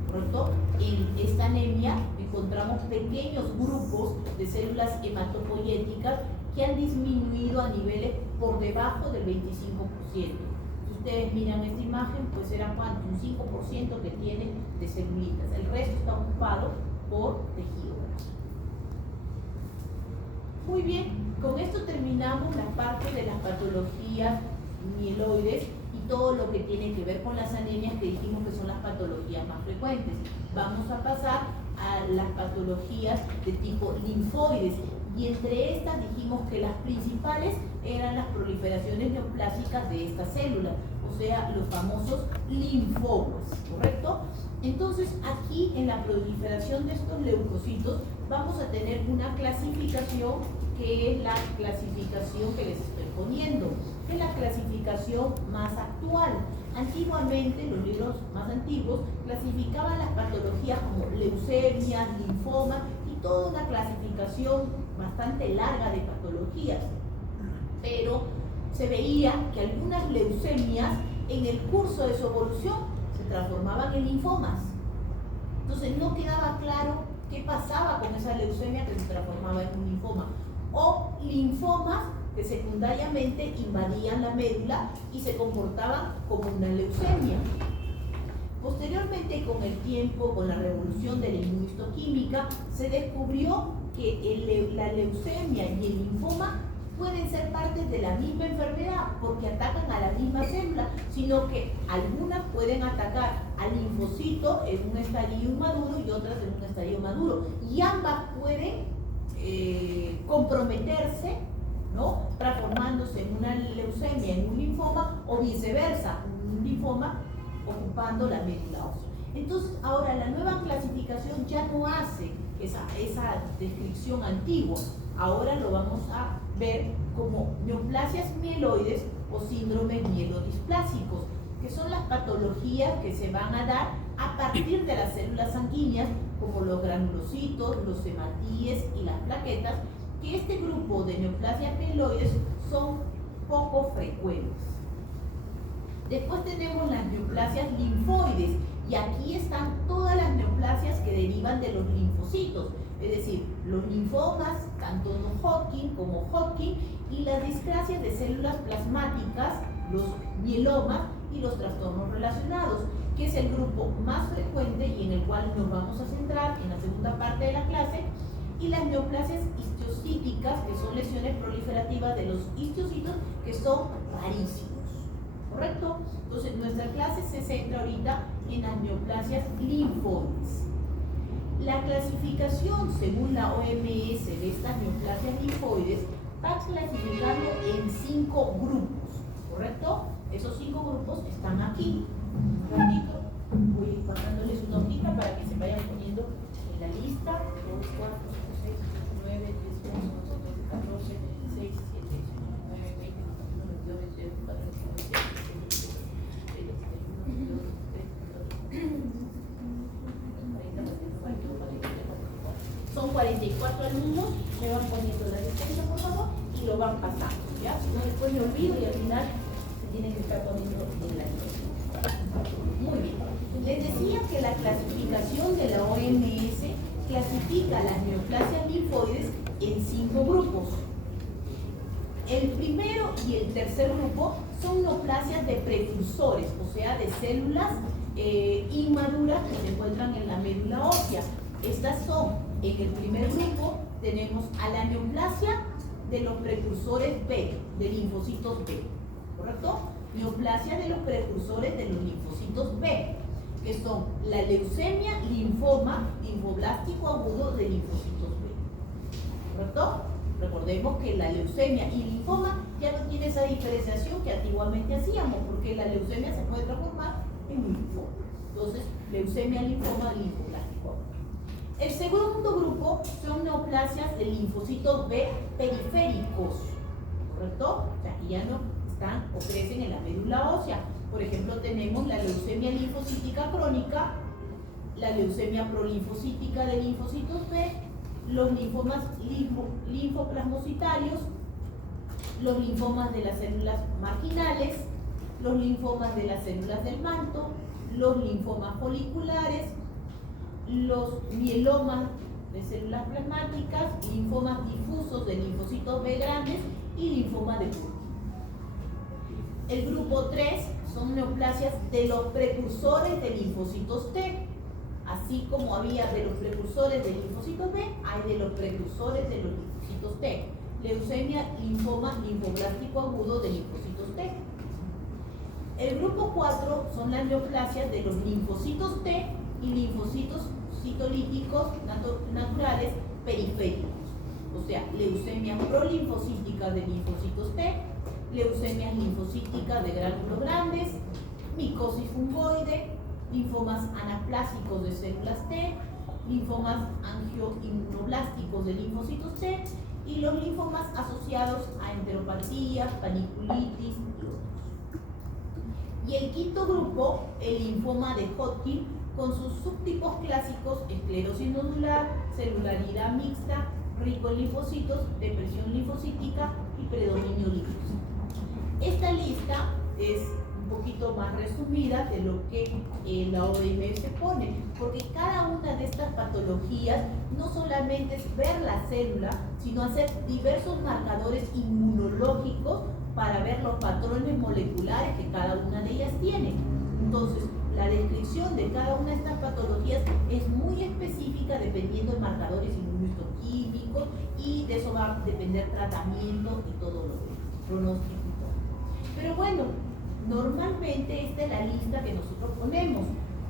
¿correcto? En esta anemia encontramos pequeños grupos de células hematopoyéticas que han disminuido a niveles por debajo del 25%. Si ustedes miran esta imagen, pues era cuánto, un 5% que tiene de celulitas. El resto está ocupado por tejido graso. Muy bien. Con esto terminamos la parte de las patologías mieloides y todo lo que tiene que ver con las anemias, que dijimos que son las patologías más frecuentes. Vamos a pasar a las patologías de tipo linfoides, y entre estas dijimos que las principales eran las proliferaciones neoplásicas de estas células, o sea, los famosos linfomas, ¿correcto? Entonces, aquí en la proliferación de estos leucocitos vamos a tener una clasificación, que es la clasificación que les estoy poniendo, que es la clasificación más actual. Antiguamente, los libros más antiguos clasificaban las patologías como leucemias, linfomas y toda una clasificación bastante larga de patologías. Pero se veía que algunas leucemias en el curso de su evolución se transformaban en linfomas. Entonces no quedaba claro qué pasaba con esa leucemia que se transformaba en un linfoma. O linfomas que secundariamente invadían la médula y se comportaban como una leucemia. Posteriormente, con el tiempo, con la revolución de la inmunohistoquímica, se descubrió que la leucemia y el linfoma pueden ser partes de la misma enfermedad porque atacan a la misma célula, sino que algunas pueden atacar al linfocito en un estadio inmaduro y otras en un estadio maduro, y ambas pueden comprometerse, ¿no? Transformándose en una leucemia, en un linfoma, o viceversa, un linfoma ocupando la médula ósea. Entonces, ahora la nueva clasificación ya no hace esa descripción antigua. Ahora lo vamos a ver como neoplasias mieloides o síndromes mielodisplásicos, que son las patologías que se van a dar a partir de las células sanguíneas, como los granulocitos, los hematíes y las plaquetas, que este grupo de neoplasias mieloides son poco frecuentes. Después tenemos las neoplasias linfoides, y aquí están todas las neoplasias que derivan de los linfocitos, es decir, los linfomas, tanto no Hodgkin como Hodgkin, y las displasias de células plasmáticas, los mielomas y los trastornos relacionados, que es el grupo más frecuente y en el cual nos vamos a centrar en la segunda parte de la clase, y las neoplasias histiocíticas, que son lesiones proliferativas de los histiocitos, que son rarísimos. ¿Correcto? Entonces, nuestra clase se centra ahorita en las neoplasias linfoides. La clasificación según la OMS de estas neoplasias linfoides va a clasificarlo en 5 grupos. ¿Correcto? Esos 5 grupos están aquí. Un ratito voy pasándoles una hojita para que se vayan poniendo en la lista. 2, 4, 5, 6, 9, 10, 11, 12, 14, 16, 17, 19, 20, 21, 22, 23, 24, 25, son 44 alumnos, me van poniendo la licencia por favor y lo van pasando, ¿ya? Si no, después me olvido y al final se tienen que estar poniendo en la lista. Muy bien. Les decía que la clasificación de la OMS clasifica las neoplasias linfoides en 5 grupos. El primero y el tercer grupo son neoplasias de precursores, o sea, de células inmaduras que se encuentran en la médula ósea. Estas son, en el primer grupo, tenemos a la neoplasia de los precursores B, de linfocitos B, ¿correcto? Neoplasia de los precursores de los linfocitos B, que son la leucemia, linfoma, linfoblástico agudo de linfocitos B, ¿correcto? Recordemos que la leucemia y linfoma ya no tiene esa diferenciación que antiguamente hacíamos, porque la leucemia se puede transformar en un linfoma. Entonces, leucemia, linfoma, linfoblástico agudo. El segundo grupo son neoplasias de linfocitos B periféricos, ¿correcto? O sea, que ya no están o crecen en la médula ósea. Por ejemplo, tenemos la leucemia linfocítica crónica, la leucemia prolinfocítica de linfocitos B, los linfomas linfoplasmocitarios, los linfomas de las células marginales, los linfomas de las células del manto, los linfomas foliculares, los mielomas de células plasmáticas, linfomas difusos de linfocitos B grandes y linfoma de Purkinje. El grupo 3 son neoplasias de los precursores de linfocitos T. Así como había de los precursores de linfocitos B, hay de los precursores de los linfocitos T. Leucemia, linfoma, linfoblástico agudo de linfocitos T. El grupo 4 son las neoplasias de los linfocitos T y linfocitos citolíticos naturales periféricos. O sea, leucemia prolinfocítica de linfocitos T, leucemias linfocíticas de gránulos grandes, micosis fungoide, linfomas anaplásicos de células T, linfomas angioinmunoblásticos de linfocitos T y los linfomas asociados a enteropatía, paniculitis y otros. Y el quinto grupo, el linfoma de Hodgkin, con sus subtipos clásicos: esclerosis nodular, celularidad mixta, rico en linfocitos, depresión linfocítica y predominio linfocítico. Esta lista es un poquito más resumida de lo que la OMS pone, porque cada una de estas patologías no solamente es ver la célula, sino hacer diversos marcadores inmunológicos para ver los patrones moleculares que cada una de ellas tiene. Entonces, la descripción de cada una de estas patologías es muy específica dependiendo de marcadores inmunohistoquímicos, y de eso va a depender tratamiento y todo lo demás, pronóstico y todo. Pero bueno, normalmente esta es la lista que nosotros ponemos,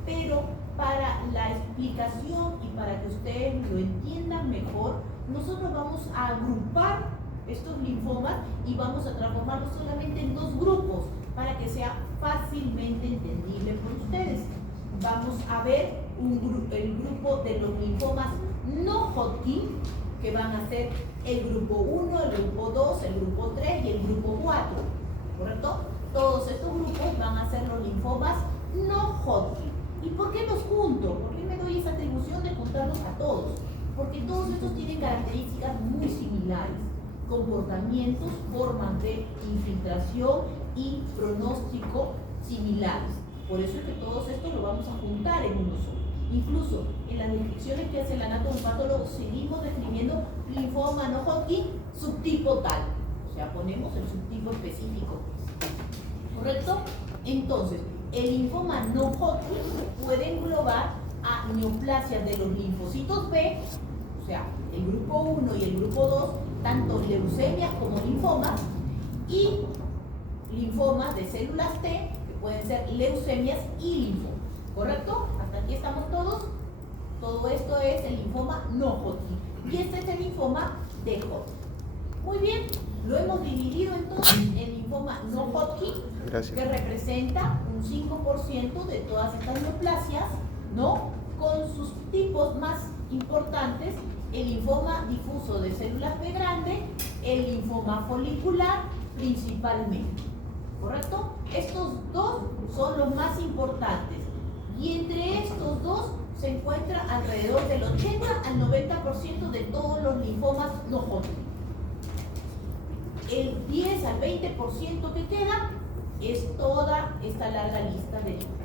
pero para la explicación y para que ustedes lo entiendan mejor, nosotros vamos a agrupar estos linfomas y vamos a transformarlos solamente en 2 grupos para que sea fácilmente entendible por ustedes. Vamos a ver el grupo de los linfomas no Hodgkin, que van a ser el grupo 1, el grupo 2, el grupo 3 y el grupo 4, ¿correcto? Todos estos grupos van a ser los linfomas no Hodgkin. ¿Y por qué los junto? ¿Por qué me doy esa atribución de juntarlos a todos? Porque todos estos tienen características muy similares, comportamientos, formas de infiltración y pronóstico similares. Por eso es que todos estos los vamos a juntar en uno solo. Incluso en las descripciones que hace el anatomopatólogo seguimos describiendo linfoma no Hodgkin subtipo tal. O sea, ponemos el subtipo específico. ¿Correcto? Entonces, el linfoma no Hodgkin puede englobar a neoplasias de los linfocitos B, o sea, el grupo 1 y el grupo 2, tanto leucemias como linfomas, y linfomas de células T, que pueden ser leucemias y linfomas. ¿Correcto? Hasta aquí estamos todos. Todo esto es el linfoma no Hodgkin. Y este es el linfoma de Hodgkin. Muy bien, lo hemos dividido entonces en linfoma no Hodgkin, que representa un 5% de todas estas neoplasias, ¿no? Con sus tipos más importantes, el linfoma difuso de células B grande, el linfoma folicular principalmente. ¿Correcto? Estos dos son los más importantes. Y entre estos dos se encuentra alrededor del 80 al 90% de todos los linfomas no Hodgkin. El 10 al 20% que queda es toda esta larga lista de linfomas.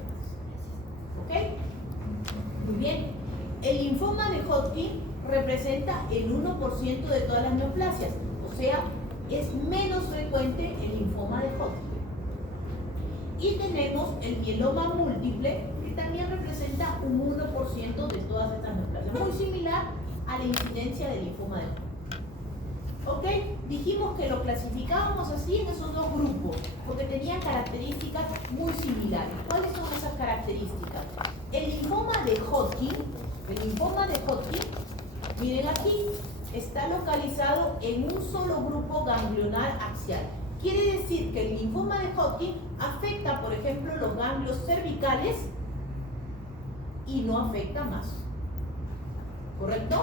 ¿Ok? Muy bien. El linfoma de Hodgkin representa el 1% de todas las neoplasias, o sea, es menos frecuente el linfoma de Hodgkin. Y tenemos el mieloma múltiple, que también representa un 1% de todas estas neoplasias, muy similar a la incidencia del linfoma de Hodgkin. ¿Ok? Dijimos que lo clasificábamos así en esos dos grupos, porque tenían características muy similares. ¿Cuáles son esas características? El linfoma de Hodgkin, miren aquí, está localizado en un solo grupo ganglionar axial. Quiere decir que el linfoma de Hodgkin afecta, por ejemplo, los ganglios cervicales y no afecta más. ¿Correcto?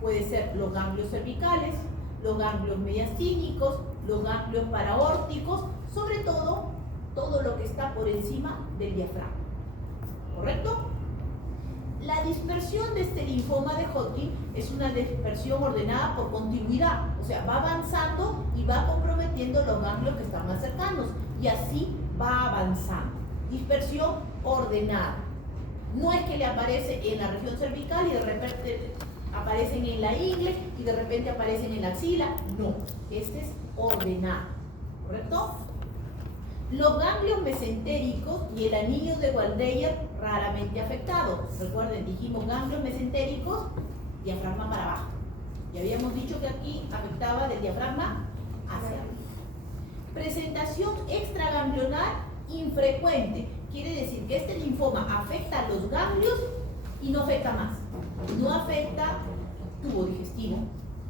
Puede ser los ganglios cervicales, los ganglios mediastínicos, los ganglios paraórticos, sobre todo, todo lo que está por encima del diafragma. ¿Correcto? La dispersión de este linfoma de Hodgkin es una dispersión ordenada por continuidad, o sea, va avanzando y va comprometiendo los ganglios que están más cercanos, y así va avanzando. Dispersión ordenada. No es que le aparece en la región cervical y de repente aparecen en la ingle y de repente aparecen en la axila. No, este es ordenado. ¿Correcto? Los ganglios mesentéricos y el anillo de Waldeyer raramente afectados. Recuerden, dijimos ganglios mesentéricos, diafragma para abajo. Y habíamos dicho que aquí afectaba del diafragma hacia arriba. Presentación extraganglionar infrecuente. Quiere decir que este linfoma afecta a los ganglios y no afecta más. No afecta tubo digestivo,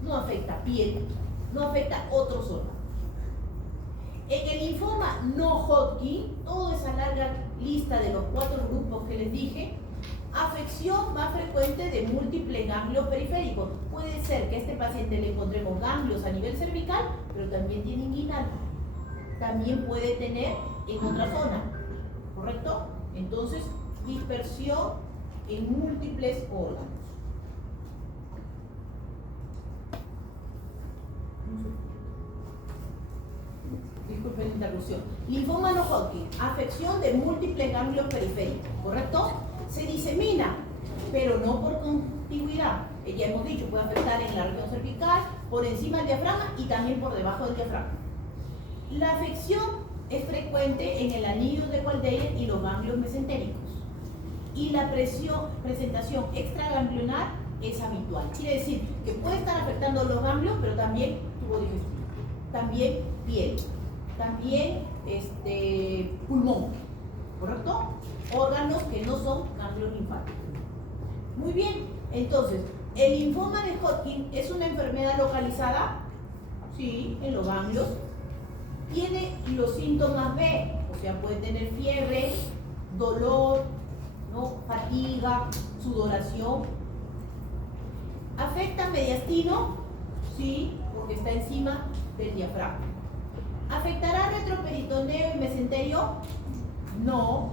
no afecta piel, no afecta otros órganos. En el linfoma no Hodgkin, toda esa larga lista de los 4 grupos que les dije, afección más frecuente de múltiples ganglios periféricos. Puede ser que a este paciente le encontremos ganglios a nivel cervical, pero también tiene inguinal. También puede tener en otra zona, ¿correcto? Entonces, dispersión en múltiples órganos. Disculpen la interrupción. Linfoma no Hodgkin, afección de múltiples ganglios periféricos, ¿correcto? Se disemina, pero no por contigüidad. Ya hemos dicho, puede afectar en la región cervical, por encima del diafragma y también por debajo del diafragma. La afección es frecuente en el anillo de Waldeyer y los ganglios mesentéricos. Y la presentación extraganglionar es habitual. Quiere decir que puede estar afectando los ganglios, pero también tubo digestivo, también piel, también pulmón, ¿correcto? Órganos que no son ganglios linfáticos. Muy bien, entonces, ¿el linfoma de Hodgkin es una enfermedad localizada? Sí, en los ganglios. Tiene los síntomas B, o sea, puede tener fiebre, dolor, ¿no? Fatiga, sudoración. ¿Afecta mediastino? Sí, porque está encima del diafragma. ¿Afectará retroperitoneo y mesenterio? No.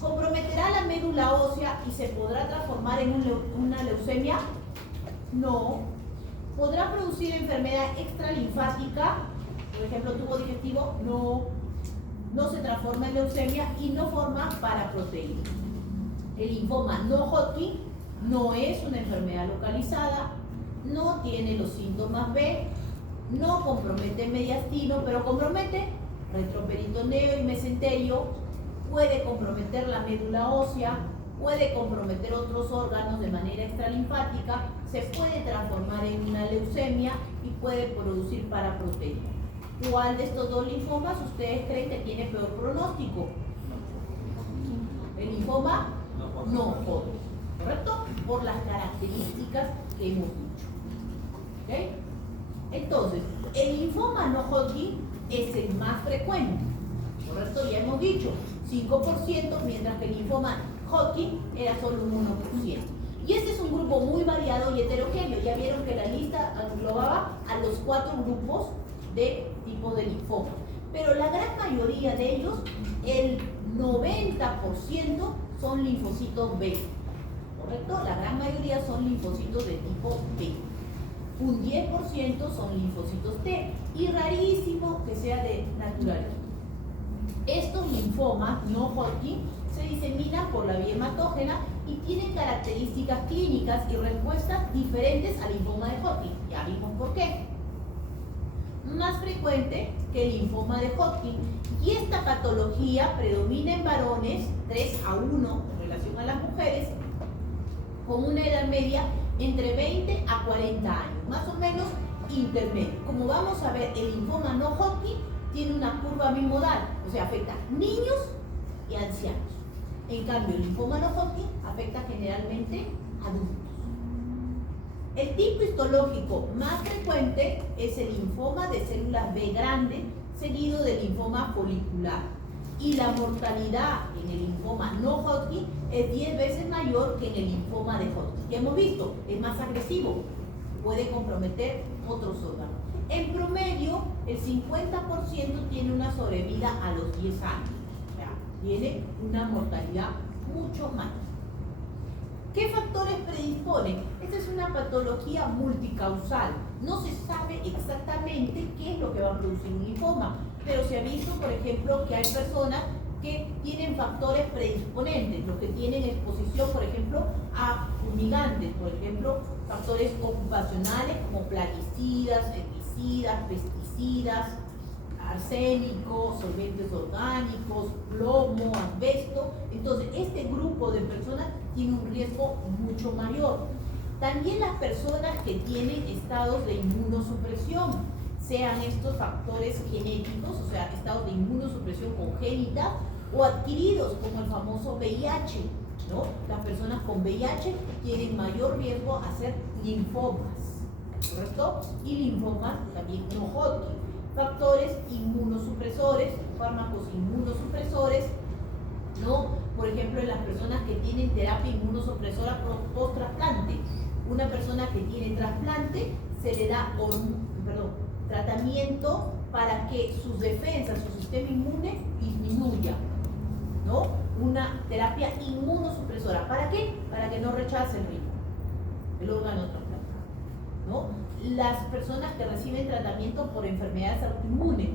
¿Comprometerá la médula ósea y se podrá transformar en una leucemia? No. ¿Podrá producir enfermedad extralinfática? Por ejemplo, tubo digestivo. No. No se transforma en leucemia y no forma paraproteína. El linfoma no Hodgkin no es una enfermedad localizada, no tiene los síntomas B, no compromete mediastino, pero compromete retroperitoneo y mesenterio, puede comprometer la médula ósea, puede comprometer otros órganos de manera extralinfática, se puede transformar en una leucemia y puede producir paraproteína. ¿Cuál de estos dos linfomas ustedes creen que tiene peor pronóstico? El linfoma no Hodgkin, ¿correcto? Por las características que hemos dicho. ¿Okay? Entonces, el linfoma no Hodgkin es el más frecuente, ¿correcto? Ya hemos dicho, 5%, mientras que el linfoma Hodgkin era solo un 1%. Y este es un grupo muy variado y heterogéneo. Ya vieron que la lista englobaba a los 4 grupos de tipos de linfoma. Pero la gran mayoría de ellos, el 90% son linfocitos B, ¿correcto? La gran mayoría son linfocitos de tipo B. Un 10% son linfocitos T y rarísimo que sea de natural. Estos linfomas no Hodgkin se diseminan por la vía hematógena y tienen características clínicas y respuestas diferentes al linfoma de Hodgkin. Ya vimos por qué. Más frecuente que el linfoma de Hodgkin, y esta patología predomina en varones 3 a 1 en relación a las mujeres, con una edad media entre 20 a 40 años, más o menos intermedio. Como vamos a ver, el linfoma no Hodgkin tiene una curva bimodal, o sea, afecta niños y ancianos. En cambio, el linfoma no Hodgkin afecta generalmente adultos. El tipo histológico más frecuente es el linfoma de células B grande, seguido del linfoma folicular. Y la mortalidad en el linfoma no Hodgkin es 10 veces mayor que en el linfoma de Hodgkin. Ya hemos visto, es más agresivo, puede comprometer otros órganos. En promedio, el 50% tiene una sobrevida a los 10 años. O sea, tiene una mortalidad mucho mayor. ¿Qué factores predisponen? Esta es una patología multicausal. No se sabe exactamente qué es lo que va a producir un linfoma, pero se ha visto, por ejemplo, que hay personas que tienen factores predisponentes, los que tienen exposición, por ejemplo, a fumigantes, por ejemplo, factores ocupacionales como plaguicidas, herbicidas, pesticidas, arsénico, solventes orgánicos, plomo, asbesto. Entonces, este grupo de personas tiene un riesgo mucho mayor. También las personas que tienen estados de inmunosupresión, sean estos factores genéticos, o sea, estados de inmunosupresión congénita o adquiridos, como el famoso VIH, ¿no? Las personas con VIH tienen mayor riesgo a hacer linfomas, ¿correcto? Y linfomas también no Hodgkin. Factores inmunosupresores, fármacos inmunosupresores, ¿no? Por ejemplo, en las personas que tienen terapia inmunosupresora post-trasplante. Una persona que tiene trasplante se le da tratamiento para que sus defensas, su sistema inmune disminuya, ¿no? Una terapia inmunosupresora. ¿Para qué? Para que no rechace el órgano trasplantado, ¿no? Las personas que reciben tratamiento por enfermedades autoinmunes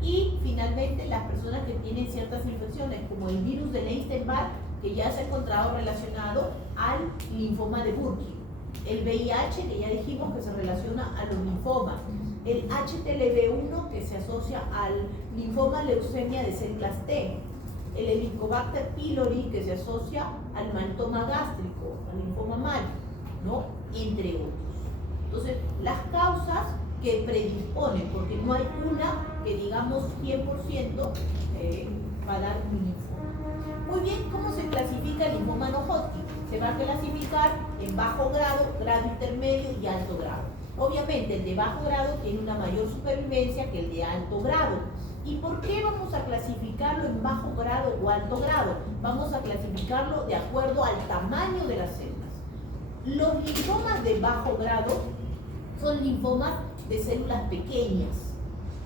y finalmente las personas que tienen ciertas infecciones como el virus de Epstein-Barr, que ya se ha encontrado relacionado al linfoma de Burkitt, el VIH, que ya dijimos que se relaciona a los linfomas, el HTLV1, que se asocia al linfoma leucemia de células T, el Helicobacter pylori, que se asocia al maltoma gástrico, al linfoma MAL, ¿no? Entre otros. Entonces, las causas que predisponen, porque no hay una que digamos 100% va a dar un linfoma. Muy bien, ¿cómo se clasifica el linfoma no Hodgkin? Se va a clasificar en bajo grado, grado intermedio y alto grado. Obviamente, el de bajo grado tiene una mayor supervivencia que el de alto grado. ¿Y por qué vamos a clasificarlo en bajo grado o alto grado? Vamos a clasificarlo de acuerdo al tamaño de las células. Los linfomas de bajo grado son linfomas de células pequeñas,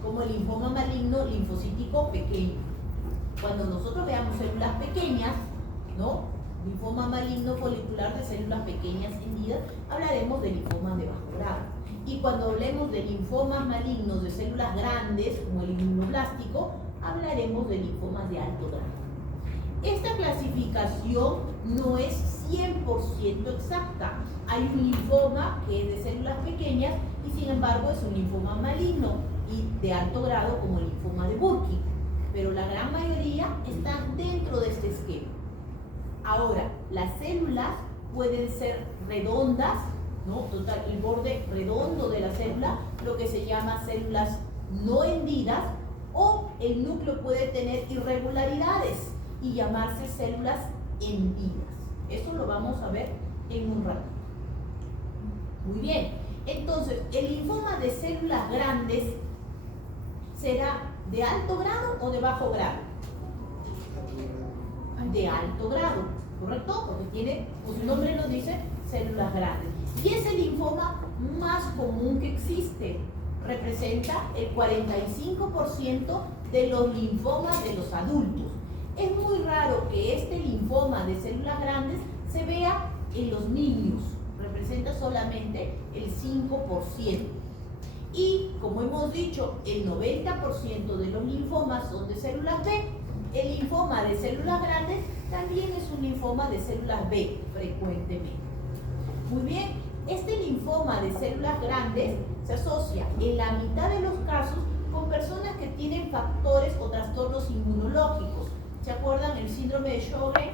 como el linfoma maligno linfocítico pequeño. Cuando nosotros veamos células pequeñas, ¿no? Linfoma maligno folicular de células pequeñas hendidas, hablaremos de linfomas de bajo grado. Y cuando hablemos de linfomas malignos de células grandes, como el inmunoblástico, hablaremos de linfomas de alto grado. Esta clasificación no es 100% exacta. Hay un linfoma que es de células pequeñas y sin embargo es un linfoma maligno y de alto grado como el linfoma de Burkitt. Pero la gran mayoría están dentro de este esquema. Ahora, las células pueden ser redondas, ¿no? Total, el borde redondo de la célula, lo que se llama células no hendidas, o el núcleo puede tener irregularidades y llamarse células hendidas. Eso lo vamos a ver en un rato. Muy bien, entonces el linfoma de células grandes será de alto grado o de bajo grado. De alto grado, ¿correcto? Porque tiene, pues su nombre nos dice, células grandes. Y es el linfoma más común que existe. Representa el 45% de los linfomas de los adultos. Es muy raro que este linfoma de células grandes se vea en los niños. Representa solamente el 5%. Y, como hemos dicho, el 90% de los linfomas son de células B. El linfoma de células grandes también es un linfoma de células B, frecuentemente. Muy bien, este linfoma de células grandes se asocia en la mitad de los casos con personas que tienen factores o trastornos inmunológicos. ¿Se acuerdan el síndrome de Sjögren?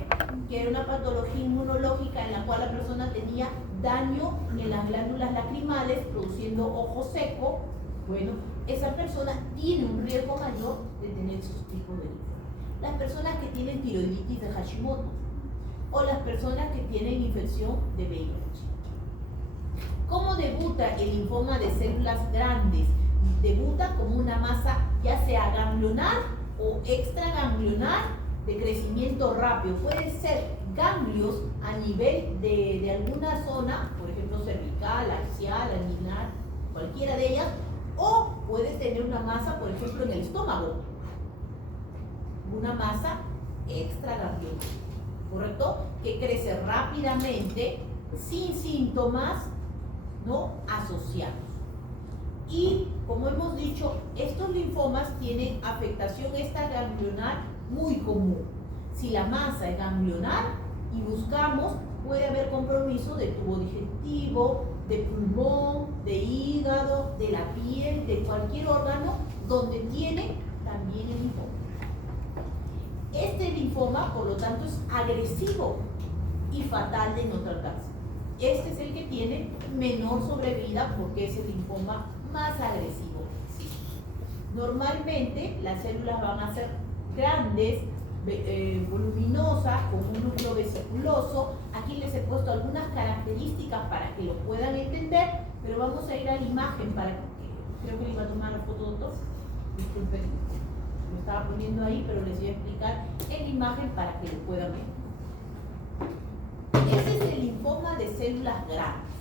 Que era una patología inmunológica en la cual la persona tenía daño en las glándulas lacrimales, produciendo ojo seco. Bueno, esa persona tiene un riesgo mayor de tener esos tipos de linfomas. Las personas que tienen tiroiditis de Hashimoto o las personas que tienen infección de VIH. ¿Cómo debuta el linfoma de células grandes? Debuta como una masa ya sea ganglionar o extraganglionar de crecimiento rápido. Puede ser ganglios a nivel de alguna zona, por ejemplo cervical, axial, anguilar, cualquiera de ellas, o puede tener una masa, por ejemplo, en el estómago, una masa extraganglionar, ¿correcto? Que crece rápidamente, sin síntomas, ¿no? Asociados. Y, como hemos dicho, estos linfomas tienen afectación extraganglionar muy común. Si la masa es ganglionar y buscamos, puede haber compromiso de tubo digestivo, de pulmón, de hígado, de la piel, de cualquier órgano donde tiene también el linfoma. Este linfoma, por lo tanto, es agresivo y fatal de no tratarse. Este es el que tiene menor sobrevida porque es el linfoma más agresivo. Normalmente las células van a ser grandes, voluminosas, con un núcleo vesiculoso. Aquí les he puesto algunas características para que lo puedan entender, pero vamos a ir a la imagen para que, creo que le iba a tomar la foto, doctor. Disculpen, lo estaba poniendo ahí, pero les voy a explicar en la imagen para que lo puedan ver. Este es el linfoma de células grandes,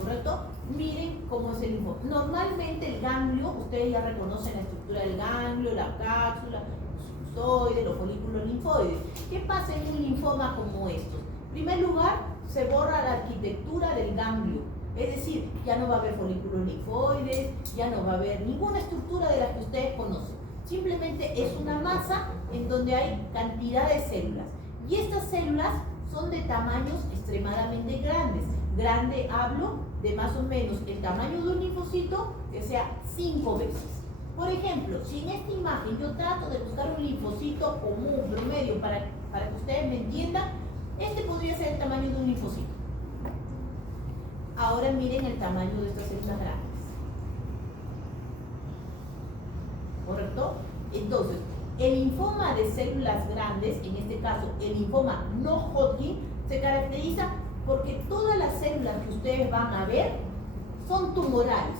¿correcto? Miren cómo es el linfoma. Normalmente el ganglio, ustedes ya reconocen la estructura del ganglio, la cápsula, los sinusoides, los folículos linfoides. ¿Qué pasa en un linfoma como estos? En primer lugar, se borra la arquitectura del ganglio. Es decir, ya no va a haber folículos linfoides, ya no va a haber ninguna estructura de las que ustedes conocen. Simplemente es una masa en donde hay cantidad de células. Y estas células son de tamaños extremadamente grandes. Grande hablo de más o menos el tamaño de un linfocito, que sea 5 veces. Por ejemplo, si en esta imagen yo trato de buscar un linfocito común, promedio, para que ustedes me entiendan, este podría ser el tamaño de un linfocito. Ahora miren el tamaño de estas células grandes. ¿Correcto? Entonces, el linfoma de células grandes, en este caso el linfoma no Hodgkin, se caracteriza porque todas las células que ustedes van a ver son tumorales.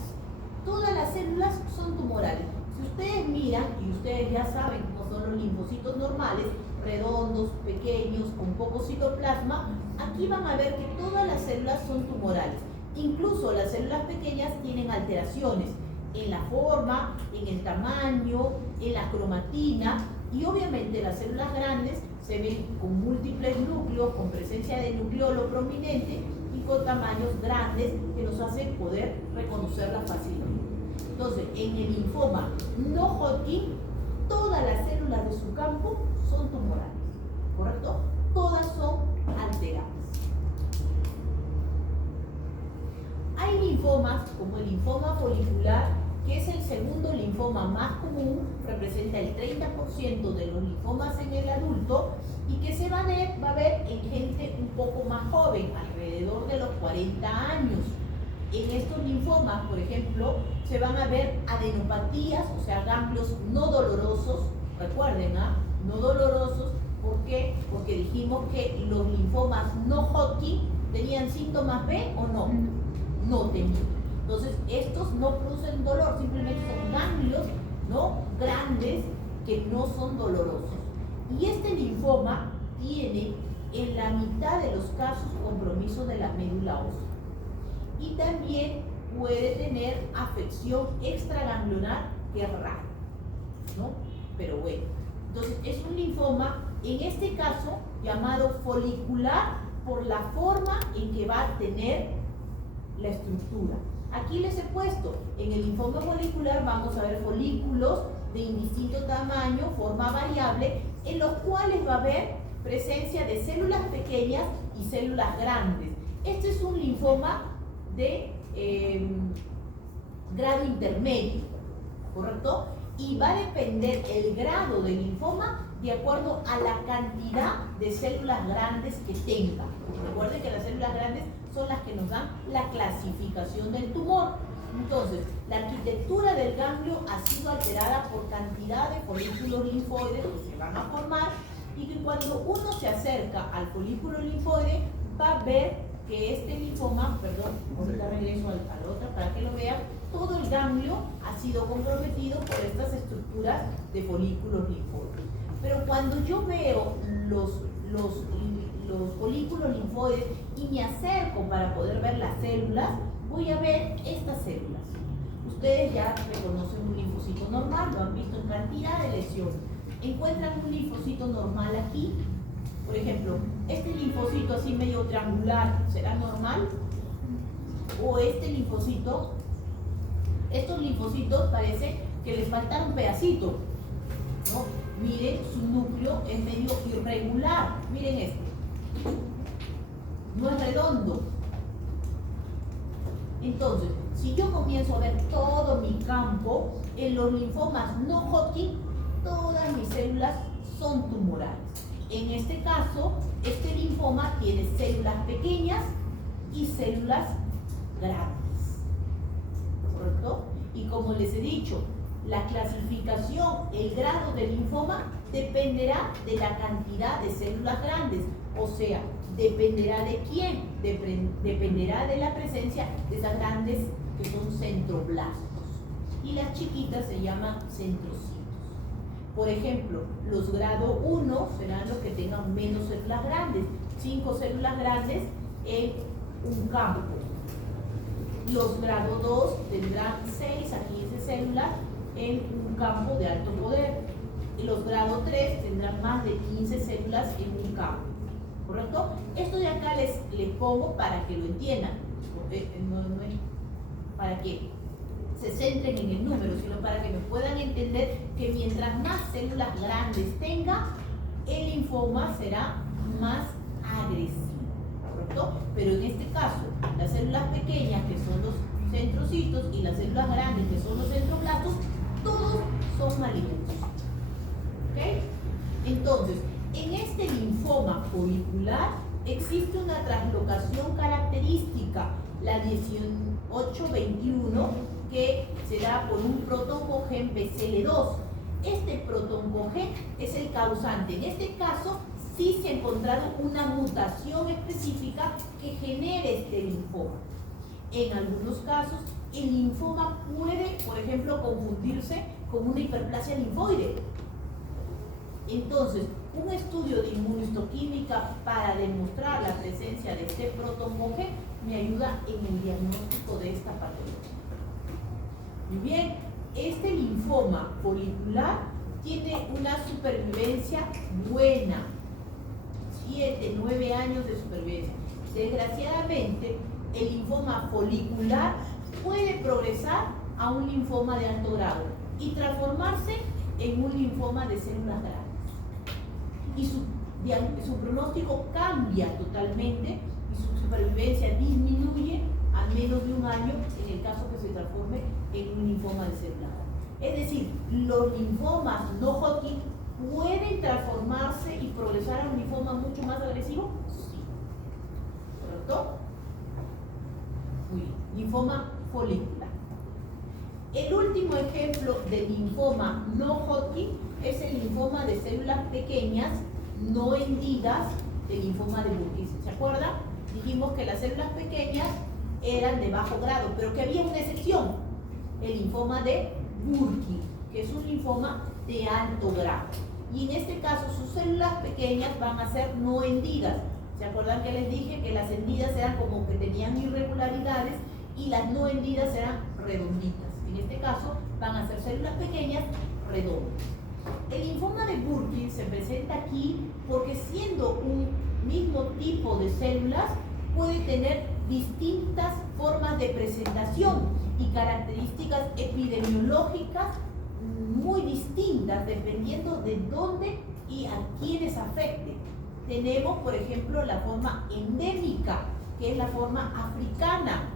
Todas las células son tumorales. Si Si ustedes miran, y ustedes ya saben cómo son los linfocitos normales, redondos, pequeños, con poco citoplasma, aquí van a ver que todas las células son tumorales. Incluso las células pequeñas tienen alteraciones en la forma, en el tamaño, en la cromatina, y obviamente las células grandes se ven con múltiples núcleos, con presencia de nucleolo prominente y con tamaños grandes que nos hacen poder reconocerlas fácilmente. Entonces, en el linfoma no Hodgkin, todas las células de su campo son tumorales, ¿correcto? Todas son alteradas. Hay linfomas, como el linfoma folicular, que es el segundo linfoma más común, representa el 30% de los linfomas en el adulto y que se va a ver en gente un poco más joven, alrededor de los 40 años. En estos linfomas, por ejemplo, se van a ver adenopatías, o sea, ganglios no dolorosos, recuerden, no dolorosos. ¿Por qué? Porque dijimos que los linfomas no Hodgkin tenían síntomas B o no. No tenían. Entonces, estos no producen dolor, simplemente son ganglios, ¿no?, grandes que no son dolorosos. Y este linfoma tiene en la mitad de los casos compromiso de la médula ósea. Y también puede tener afección extraganglionar, que es raro, ¿no? Pero bueno, entonces es un linfoma, en este caso, llamado folicular por la forma en que va a tener la estructura. Aquí les he puesto, en el linfoma folicular vamos a ver folículos de indistinto tamaño, forma variable, en los cuales va a haber presencia de células pequeñas y células grandes. Este es un linfoma de grado intermedio, ¿correcto? Y va a depender el grado del linfoma de acuerdo a la cantidad de células grandes que tenga. Recuerden que las células grandes son las que nos dan la clasificación del tumor. Entonces, la arquitectura del ganglio ha sido alterada por cantidad de folículos linfoides que se van a formar y que cuando uno se acerca al folículo linfoide va a ver que este linfoma, perdón, ahorita regreso a la otra para que lo vean, todo el ganglio ha sido comprometido por estas estructuras de folículos linfoides. Pero cuando yo veo los folículos linfoides y me acerco para poder ver las células, voy a ver estas células. Ustedes ya reconocen un linfocito normal, lo han visto en cantidad de lesiones. Encuentran un linfocito normal aquí. Por ejemplo, este linfocito así medio triangular, ¿será normal? O este linfocito, estos linfocitos parece que les falta un pedacito, ¿no? Miren, su núcleo es medio irregular. Miren este. No es redondo. Entonces, si yo comienzo a ver todo mi campo, en los linfomas no Hodgkin, todas mis células son tumorales. En este caso, este linfoma tiene células pequeñas y células grandes, ¿correcto? Y como les he dicho, la clasificación, el grado del linfoma dependerá de la cantidad de células grandes, o sea, dependerá de quién, dependerá de la presencia de esas grandes que son centroblastos y las chiquitas se llaman centrocitos. Por ejemplo, los grado 1 serán los que tengan menos células grandes, 5 células grandes en un campo. Los grado 2 tendrán 6 a 15 células en un campo de alto poder. Y los grado 3 tendrán más de 15 células en un campo. ¿Correcto? Esto de acá les pongo para que lo entiendan, no es para que se centren en el número, sino para que me puedan entender que mientras más células grandes tenga, el linfoma será más agresivo, ¿correcto? Pero en este caso, las células pequeñas, que son los centrocitos, y las células grandes, que son los centroblastos, todos son malignos. ¿Ok? Entonces, en este linfoma folicular existe una translocación característica, la 1821, que se da por un protoncogen BCL2. Este protoncogen es el causante. En este caso, sí se ha encontrado una mutación específica que genere este linfoma. En algunos casos, el linfoma puede, por ejemplo, confundirse con una hiperplasia linfoide. Entonces, un estudio de inmunohistoquímica para demostrar la presencia de este protomonje me ayuda en el diagnóstico de esta patología. Muy bien, este linfoma folicular tiene una supervivencia buena, 7, 9 años de supervivencia. Desgraciadamente, el linfoma folicular puede progresar a un linfoma de alto grado y transformarse en un linfoma de células grandes. Y su pronóstico cambia totalmente y su supervivencia disminuye a menos de un año en el caso que se transforme en un linfoma de células grandes. Es decir, los linfomas no Hodgkin pueden transformarse y progresar a un linfoma mucho más agresivo. Sí. ¿Correcto? Muy bien. Linfoma folicular. El último ejemplo de linfoma no Hodgkin es el linfoma de células pequeñas no hendidas del linfoma de Burkitt. ¿Se acuerdan? Dijimos que las células pequeñas eran de bajo grado, pero que había una excepción, el linfoma de Burkitt, que es un linfoma de alto grado. Y en este caso sus células pequeñas van a ser no hendidas. ¿Se acuerdan que les dije que las hendidas eran como que tenían irregularidades y las no hendidas eran redonditas? En este caso van a ser células pequeñas redondas. El linfoma de Burkitt se presenta aquí porque siendo un mismo tipo de células puede tener distintas formas de presentación y características epidemiológicas muy distintas dependiendo de dónde y a quiénes afecte. Tenemos, por ejemplo, la forma endémica, que es la forma africana,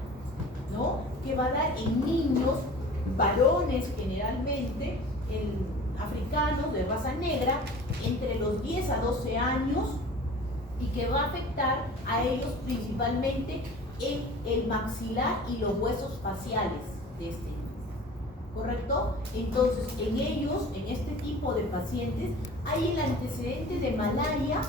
¿no? Que va a dar en niños, varones generalmente, africanos de raza negra, entre los 10 a 12 años, y que va a afectar a ellos principalmente en el maxilar y los huesos faciales de este niño. ¿Correcto? Entonces, en ellos, en este tipo de pacientes, hay el antecedente de malaria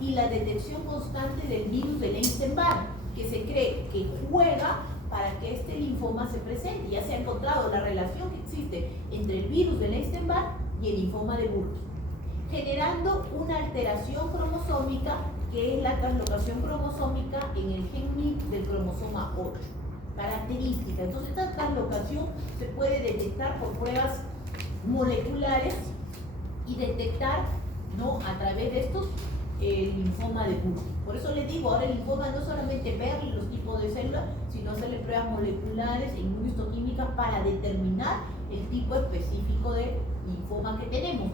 y la detección constante del virus de Epstein-Barr, que se cree que juega para que este linfoma se presente. Ya se ha encontrado la relación que existe entre el virus de Epstein-Barr y el linfoma de Burkitt, generando una alteración cromosómica que es la translocación cromosómica en el gen MYC del cromosoma 8. Característica. Entonces, esta translocación se puede detectar por pruebas moleculares y detectar, ¿no?, a través de estos el linfoma de Burkitt. Por eso les digo, ahora el linfoma no es solamente ver los tipos de células, sino hacerle pruebas moleculares e inmunohistoquímicas para determinar el tipo específico de linfoma que tenemos.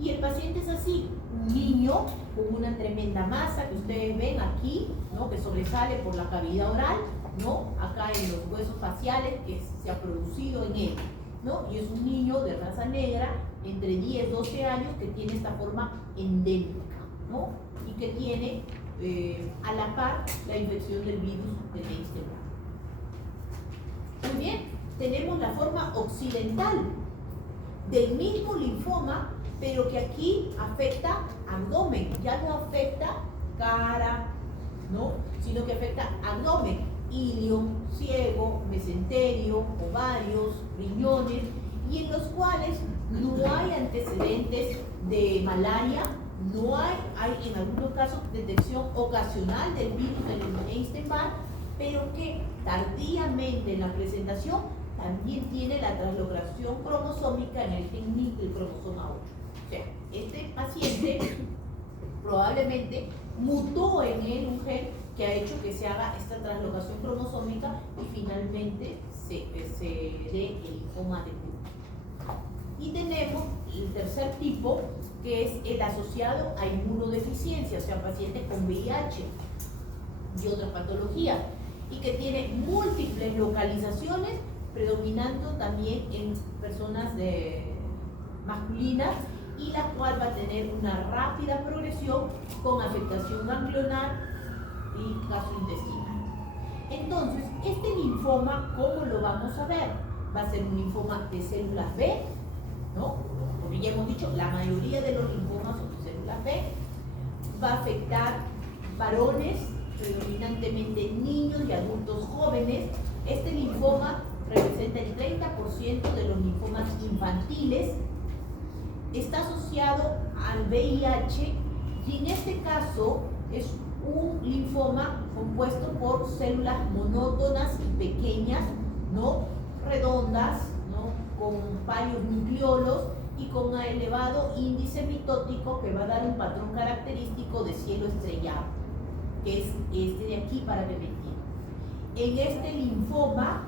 Y el paciente es así, un niño con una tremenda masa que ustedes ven aquí, ¿no?, que sobresale por la cavidad oral, ¿no?, acá en los huesos faciales que se ha producido en él, ¿no? Y es un niño de raza negra entre 10 y 12 años que tiene esta forma endémica, ¿no?, y que tiene a la par la infección del virus de Epstein-Barr. Muy bien, tenemos la forma occidental del mismo linfoma, pero que aquí afecta abdomen, ya no afecta cara, ¿no?, sino que afecta abdomen, ilion, ciego, mesenterio, ovarios, riñones, y en los cuales no hay antecedentes de malaria, no hay en algunos casos detección ocasional del virus de Epstein-Barr, pero que tardíamente en la presentación también tiene la translocación cromosómica en el gen MYC del cromosoma 8. O sea, este paciente probablemente mutó en él un gen que ha hecho que se haga esta translocación cromosómica y finalmente se dé el linfoma de Burkitt. Y tenemos el tercer tipo, que es el asociado a inmunodeficiencia, o sea, pacientes con VIH y otras patologías, y que tiene múltiples localizaciones, predominando también en personas masculinas, y la cual va a tener una rápida progresión con afectación ganglionar y gastrointestinal. Entonces, este linfoma, ¿cómo lo vamos a ver? Va a ser un linfoma de células B, ¿no? Porque ya hemos dicho, la mayoría de los linfomas son de células B. Va a afectar varones, predominantemente niños y adultos jóvenes. Este linfoma representa el 30% de los linfomas infantiles, está asociado al VIH y en este caso es un linfoma compuesto por células monótonas y pequeñas, ¿no? Redondas, ¿no? Con varios nucleolos y con un elevado índice mitótico que va a dar un patrón característico de cielo estrellado, que es este de aquí para que me entiendan. En este linfoma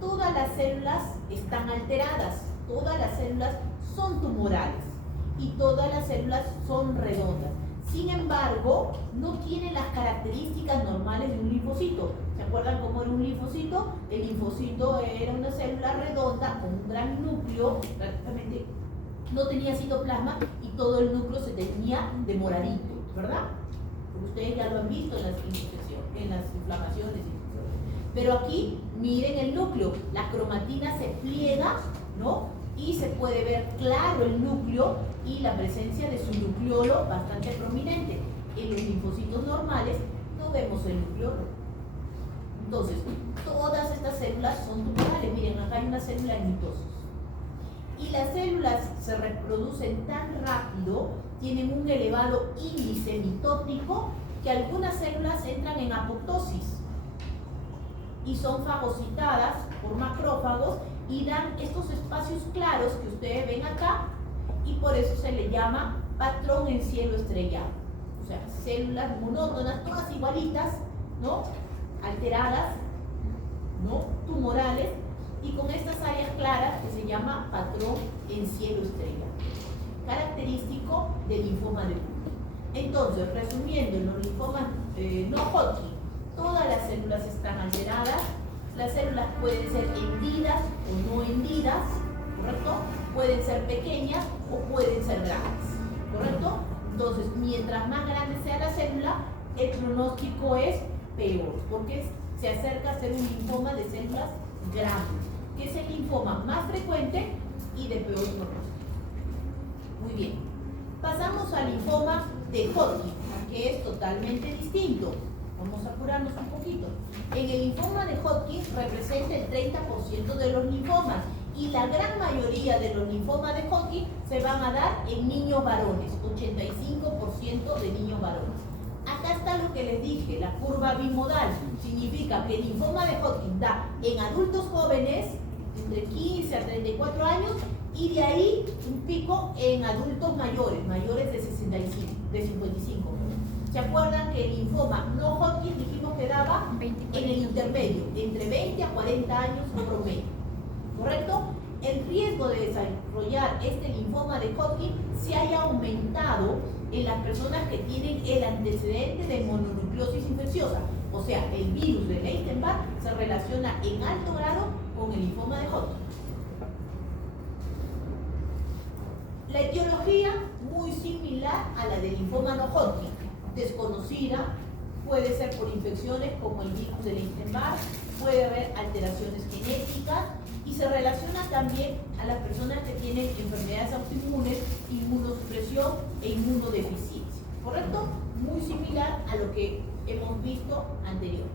todas las células están alteradas, todas las células son tumorales y todas las células son redondas. Sin embargo, no tiene las características normales de un linfocito. ¿Se acuerdan cómo era un linfocito? El linfocito era una célula redonda con un gran núcleo, prácticamente no tenía citoplasma y todo el núcleo se tenía de moradito, ¿verdad? Porque ustedes ya lo han visto en las inflamaciones. Pero aquí, miren el núcleo, la cromatina se pliega, ¿no? Y se puede ver claro el núcleo y la presencia de su nucleolo bastante prominente. En los linfocitos normales no vemos el nucleolo. Entonces, todas estas células son tumorales. Miren, acá hay una célula en mitosis. Y las células se reproducen tan rápido, tienen un elevado índice mitótico, que algunas células entran en apoptosis y son fagocitadas por macrófagos y dan estos espacios claros que ustedes ven acá, y por eso se le llama patrón en cielo estrellado. O sea, células monótonas, todas igualitas, ¿no? Alteradas, ¿no? Tumorales, y con estas áreas claras que se llama patrón en cielo estrellado, característico del linfoma de Burkitt. Entonces, resumiendo, en los linfomas no Hodgkin, todas las células están alteradas. Las células pueden ser hendidas o no hendidas, ¿correcto? Pueden ser pequeñas o pueden ser grandes, ¿correcto? Entonces, mientras más grande sea la célula, el pronóstico es peor, porque se acerca a ser un linfoma de células grandes, que es el linfoma más frecuente y de peor pronóstico. Muy bien. Pasamos al linfoma de Hodgkin, que es totalmente distinto. Vamos a apurarnos un poquito. En el linfoma de Hodgkin representa el 30% de los linfomas y la gran mayoría de los linfomas de Hodgkin se van a dar en niños varones, 85% de niños varones. Acá está lo que les dije, la curva bimodal. Significa que el linfoma de Hodgkin da en adultos jóvenes entre 15 a 34 años y de ahí un pico en adultos mayores, mayores de 55. ¿Se acuerdan que el linfoma no Hodgkin dijimos que daba en el intermedio, entre 20 a 40 años promedio? ¿Correcto? El riesgo de desarrollar este linfoma de Hodgkin se haya aumentado en las personas que tienen el antecedente de mononucleosis infecciosa. O sea, el virus de Epstein-Barr se relaciona en alto grado con el linfoma de Hodgkin. La etiología muy similar a la del linfoma no Hodgkin, desconocida, puede ser por infecciones como el virus de Epstein-Barr, puede haber alteraciones genéticas y se relaciona también a las personas que tienen enfermedades autoinmunes, inmunosupresión e inmunodeficiencia, ¿correcto? Muy similar a lo que hemos visto anteriormente.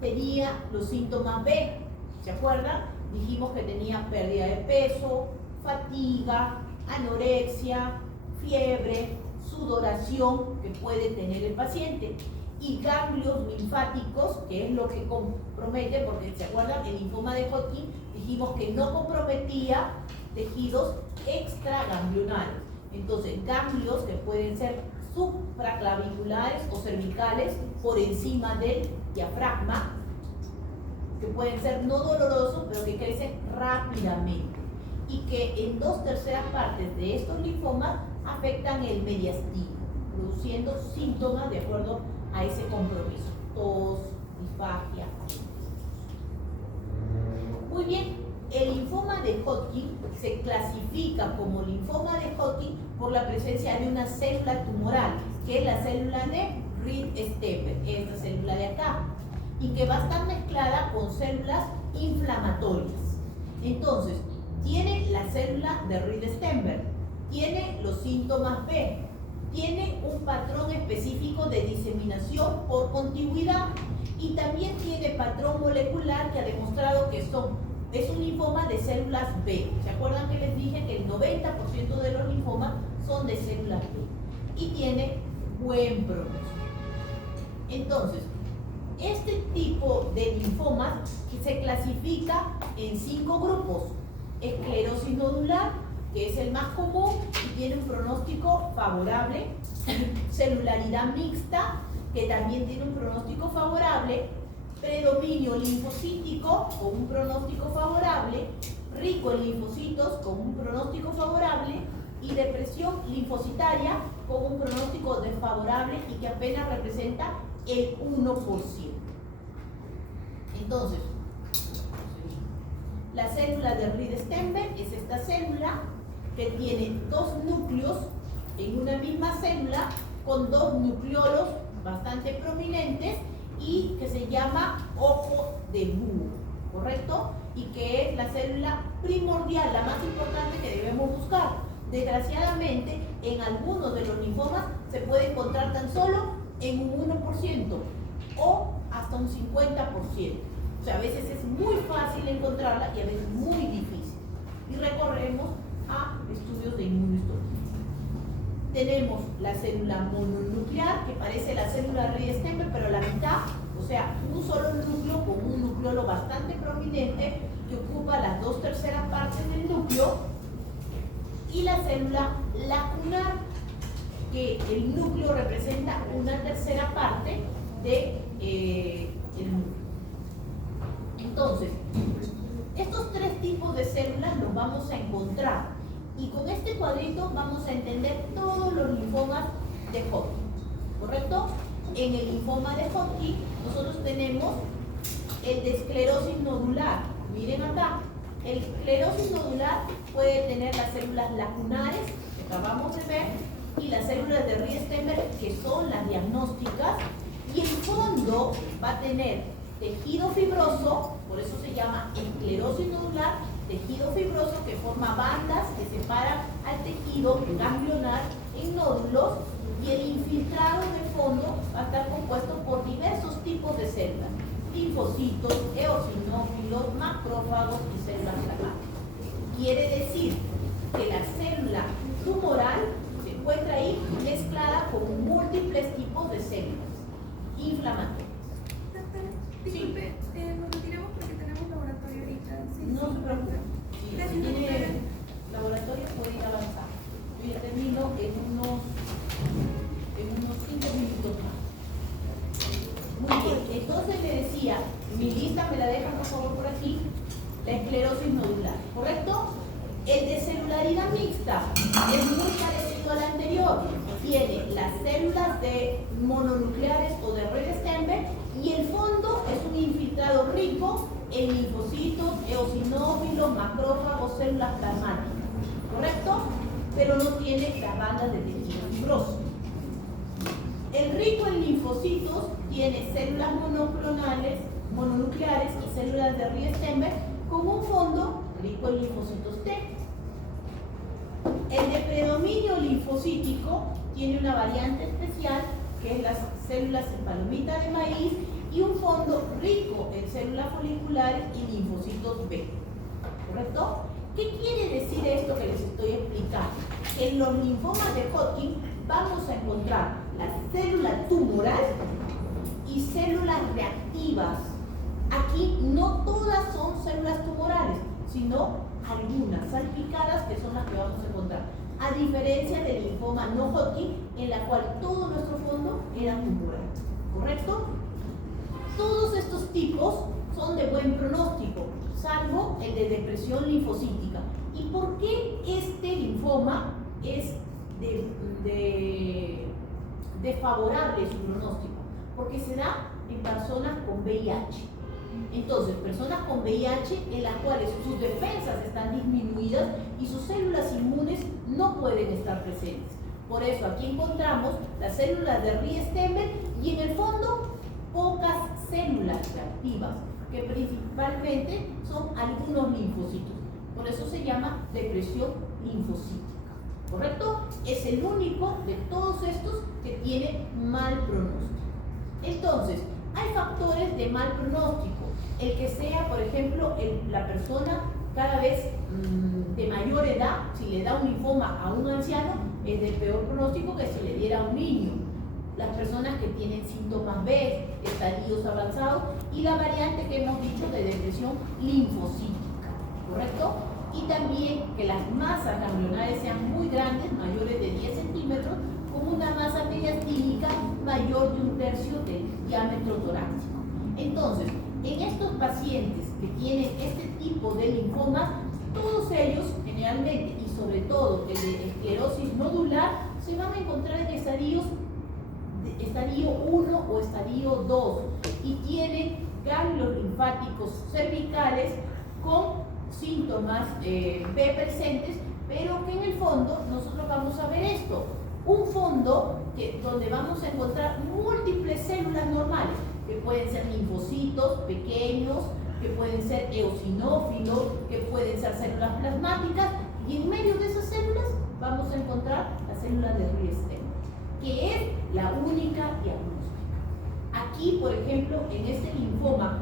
Tenía los síntomas B, ¿se acuerdan? Dijimos que tenía pérdida de peso, fatiga, anorexia, fiebre, sudoración que puede tener el paciente y ganglios linfáticos, que es lo que compromete, porque se acuerdan, el linfoma de Hodgkin dijimos que no comprometía tejidos extraganglionales. Entonces, ganglios que pueden ser supraclaviculares o cervicales por encima del diafragma, que pueden ser no dolorosos, pero que crecen rápidamente y que en 2/3 partes de estos linfomas afectan el mediastino, produciendo síntomas de acuerdo a ese compromiso: tos, disfagia. Muy bien, el linfoma de Hodgkin se clasifica como linfoma de Hodgkin por la presencia de una célula tumoral, que es la célula de Reed-Stepper, esta célula de acá, y que va a estar mezclada con células inflamatorias. Entonces, tiene la célula de Reed-Stepper, tiene los síntomas B, tiene un patrón específico de diseminación por contigüidad y también tiene patrón molecular que ha demostrado que es un linfoma de células B. ¿Se acuerdan que les dije que el 90% de los linfomas son de células B? Y tiene buen pronóstico. Entonces, este tipo de linfomas se clasifica en 5 grupos. Esclerosis nodular, que es el más común y tiene un pronóstico favorable. Celularidad mixta, que también tiene un pronóstico favorable. Predominio linfocítico, con un pronóstico favorable. Rico en linfocitos, con un pronóstico favorable. Y depresión linfocitaria, con un pronóstico desfavorable y que apenas representa el 1%. Entonces, la célula de Reed-Steinberg es esta célula que tiene 2 núcleos en una misma célula con 2 nucleolos bastante prominentes y que se llama ojo de búho, ¿correcto? Y que es la célula primordial, la más importante que debemos buscar. Desgraciadamente, en algunos de los linfomas se puede encontrar tan solo en un 1% o hasta un 50%. O sea, a veces es muy fácil encontrarla y a veces muy difícil. Y recorremos a estudios de inmunohistoquímica. Tenemos la célula mononuclear, que parece la célula Reed-Steinberg, pero la mitad, o sea, un solo núcleo con un nucleolo bastante prominente que ocupa las 2/3 partes del núcleo. Y la célula lacunar, que el núcleo representa 1/3 parte del núcleo. Entonces, estos 3 tipos de células los vamos a encontrar y con este cuadrito vamos a entender todos los linfomas de Hodgkin, ¿correcto? En el linfoma de Hodgkin nosotros tenemos el de esclerosis nodular. Miren acá, el esclerosis nodular puede tener las células lacunares, que acabamos de ver, y las células de Reed-Steinberg, que son las diagnósticas, y el fondo va a tener tejido fibroso, por eso se llama esclerosis nodular, tejido fibroso que forma bandas que separan al tejido ganglionar en nódulos, y el infiltrado de fondo va a estar compuesto por diversos tipos de células, linfocitos, eosinófilos, macrófagos y células plasmáticas. Quiere decir que la célula tumoral se encuentra ahí mezclada con múltiples tipos de células inflamatorias. Disculpe, nos retiramos porque tenemos laboratorio ahorita. Sí, No se preocupe. Si tiene laboratorio puede ir avanzando. Yo ya termino en unos 5 minutos más. Muy bien, entonces le decía, mi lista me la dejan por favor por aquí, la esclerosis nodular, ¿correcto? El de celularidad mixta es muy parecido al anterior. Tiene las células de mononucleares o de Reed-Steinberg y el fondo es un infiltrado rico en linfocitos, eosinófilos, macrófagos, células plasmáticas, ¿correcto? Pero no tiene las bandas de tejido fibroso. El rico en linfocitos tiene células monoclonales, mononucleares y células de Reed-Steinberg con un fondo rico en linfocitos T. El de predominio linfocítico tiene una variante especial que es las células en palomita de maíz y un fondo rico en células foliculares y linfocitos B, ¿correcto? ¿Qué quiere decir esto que les estoy explicando? Que en los linfomas de Hodgkin vamos a encontrar la célula tumoral y células reactivas. Aquí no todas son células tumorales, sino algunas salpicadas que son las que vamos a encontrar, a diferencia del linfoma no Hodgkin, en la cual todo nuestro fondo era tumoral, ¿correcto? Todos estos tipos son de buen pronóstico, salvo el de depresión linfocítica. ¿Y por qué este linfoma es desfavorable su pronóstico? Porque se da en personas con VIH. Entonces, personas con VIH en las cuales sus defensas están disminuidas y sus células inmunes no pueden estar presentes. Por eso aquí encontramos las células de Reed-Steinberg y en el fondo pocas células reactivas, que principalmente son algunos linfocitos. Por eso se llama depresión linfocítica, ¿correcto? Es el único de todos estos que tiene mal pronóstico. Entonces, Hay factores de mal pronóstico. El que sea, por ejemplo, la persona cada vez de mayor edad, si le da un linfoma a un anciano, es de peor pronóstico que si le diera a un niño. Las personas que tienen síntomas B, estadios avanzados, y la variante que hemos dicho de depresión linfocítica, ¿correcto? Y también que las masas ganglionares sean muy grandes, mayores de 10 centímetros, con una masa mediastínica mayor de 1/3 del diámetro torácico. Entonces, en estos pacientes que tienen este tipo de linfomas, todos ellos generalmente, y sobre todo el de esclerosis nodular, se van a encontrar en estadio 1 o estadio 2 y tienen ganglios linfáticos cervicales con síntomas B presentes, pero que en el fondo nosotros vamos a ver esto, un fondo donde vamos a encontrar múltiples células normales, que pueden ser linfocitos pequeños, que pueden ser eosinófilos, que pueden ser células plasmáticas, y en medio de esas células vamos a encontrar la célula de Riesten, que es la única diagnóstica. Aquí, por ejemplo, en este linfoma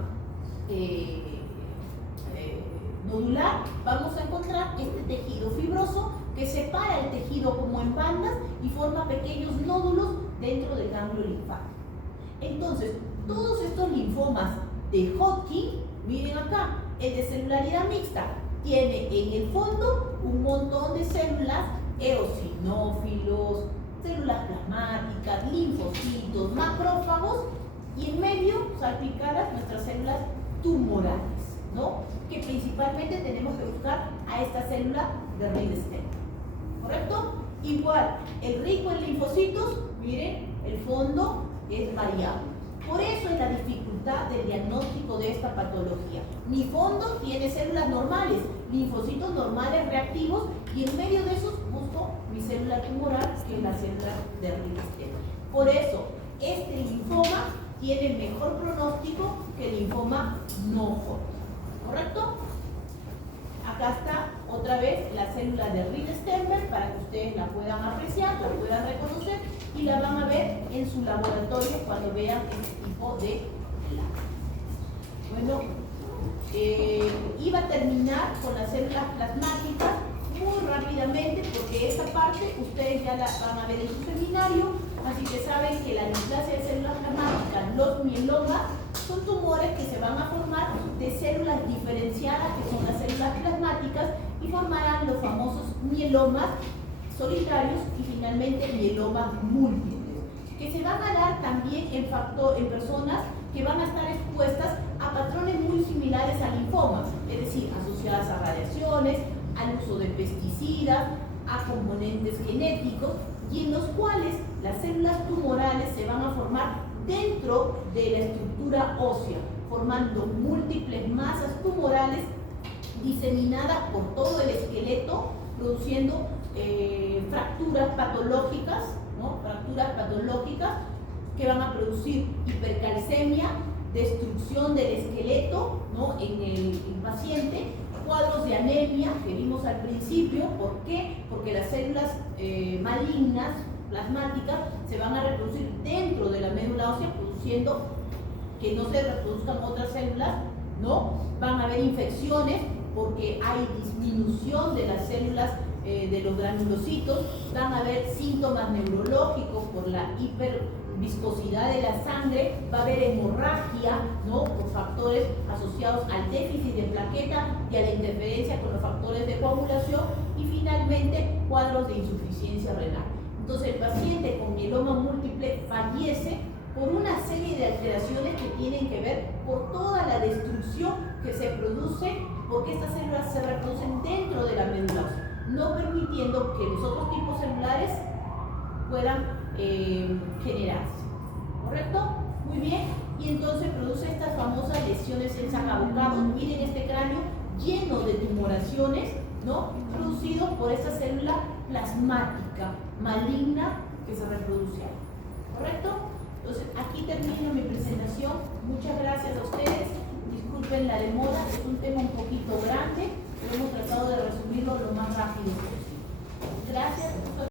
nodular, vamos a encontrar este tejido fibroso que separa el tejido como en bandas y forma pequeños nódulos dentro del ganglio linfático. Entonces, todos estos linfomas de Hodgkin, miren acá, el de celularidad mixta tiene en el fondo un montón de células, eosinófilos, células plasmáticas, linfocitos, macrófagos, y en medio salpicadas nuestras células tumorales, ¿no? Que principalmente tenemos que buscar a esta célula de Riesten, ¿correcto? Igual, el rico en linfocitos, miren, el fondo es variable. Por eso es la dificultad del diagnóstico de esta patología. Mi fondo tiene células normales, linfocitos normales reactivos, y en medio de esos busco mi célula tumoral, que es la célula de Riesten. Por eso, este linfoma tiene mejor pronóstico que el linfoma no Hodgkin, ¿correcto? Acá está otra vez la célula de Riesten para que ustedes la puedan apreciar, la puedan reconocer y la van a ver en su laboratorio cuando vean este tipo de lápiz. Bueno, iba a terminar con las células plasmáticas muy rápidamente, porque esta parte ustedes ya la van a ver en su seminario, así que saben que la neoplasia de células plasmáticas, los mielomas, son tumores que se van a formar de células diferenciadas, que son las células plasmáticas, y formarán los famosos mielomas solitarios y finalmente mielomas múltiples, que se van a dar también en personas que van a estar expuestas a patrones muy similares a linfomas, es decir, asociadas a radiaciones, al uso de pesticidas, a componentes genéticos, y en los cuales las células tumorales se van a formar dentro de la estructura ósea, formando múltiples masas tumorales diseminadas por todo el esqueleto, produciendo fracturas patológicas, ¿no? Fracturas patológicas que van a producir hipercalcemia, destrucción del esqueleto, ¿no? en el paciente, cuadros de anemia que vimos al principio. ¿Por qué? Porque las células malignas plasmáticas se van a reproducir dentro de la médula ósea, produciendo que no se reproduzcan otras células, ¿no? Van a haber infecciones porque hay disminución de las células de los granulocitos, van a haber síntomas neurológicos por la hiperviscosidad de la sangre, va a haber hemorragia, ¿no? Por factores asociados al déficit de plaqueta y a la interferencia con los factores de coagulación, y finalmente cuadros de insuficiencia renal. Entonces el paciente con mieloma múltiple fallece por una serie de alteraciones que tienen que ver por toda la destrucción que se produce, porque estas células se reproducen dentro de la médula ósea, no permitiendo que los otros tipos celulares puedan generarse, ¿correcto? Muy bien, y entonces produce estas famosas lesiones en San Abocado. Miren este cráneo lleno de tumoraciones, ¿no? Producidos por esa célula plasmática maligna que se reproduce ahí, ¿correcto? Entonces aquí termino mi presentación. Muchas gracias a ustedes. Disculpen la demora, es un tema un poquito grande.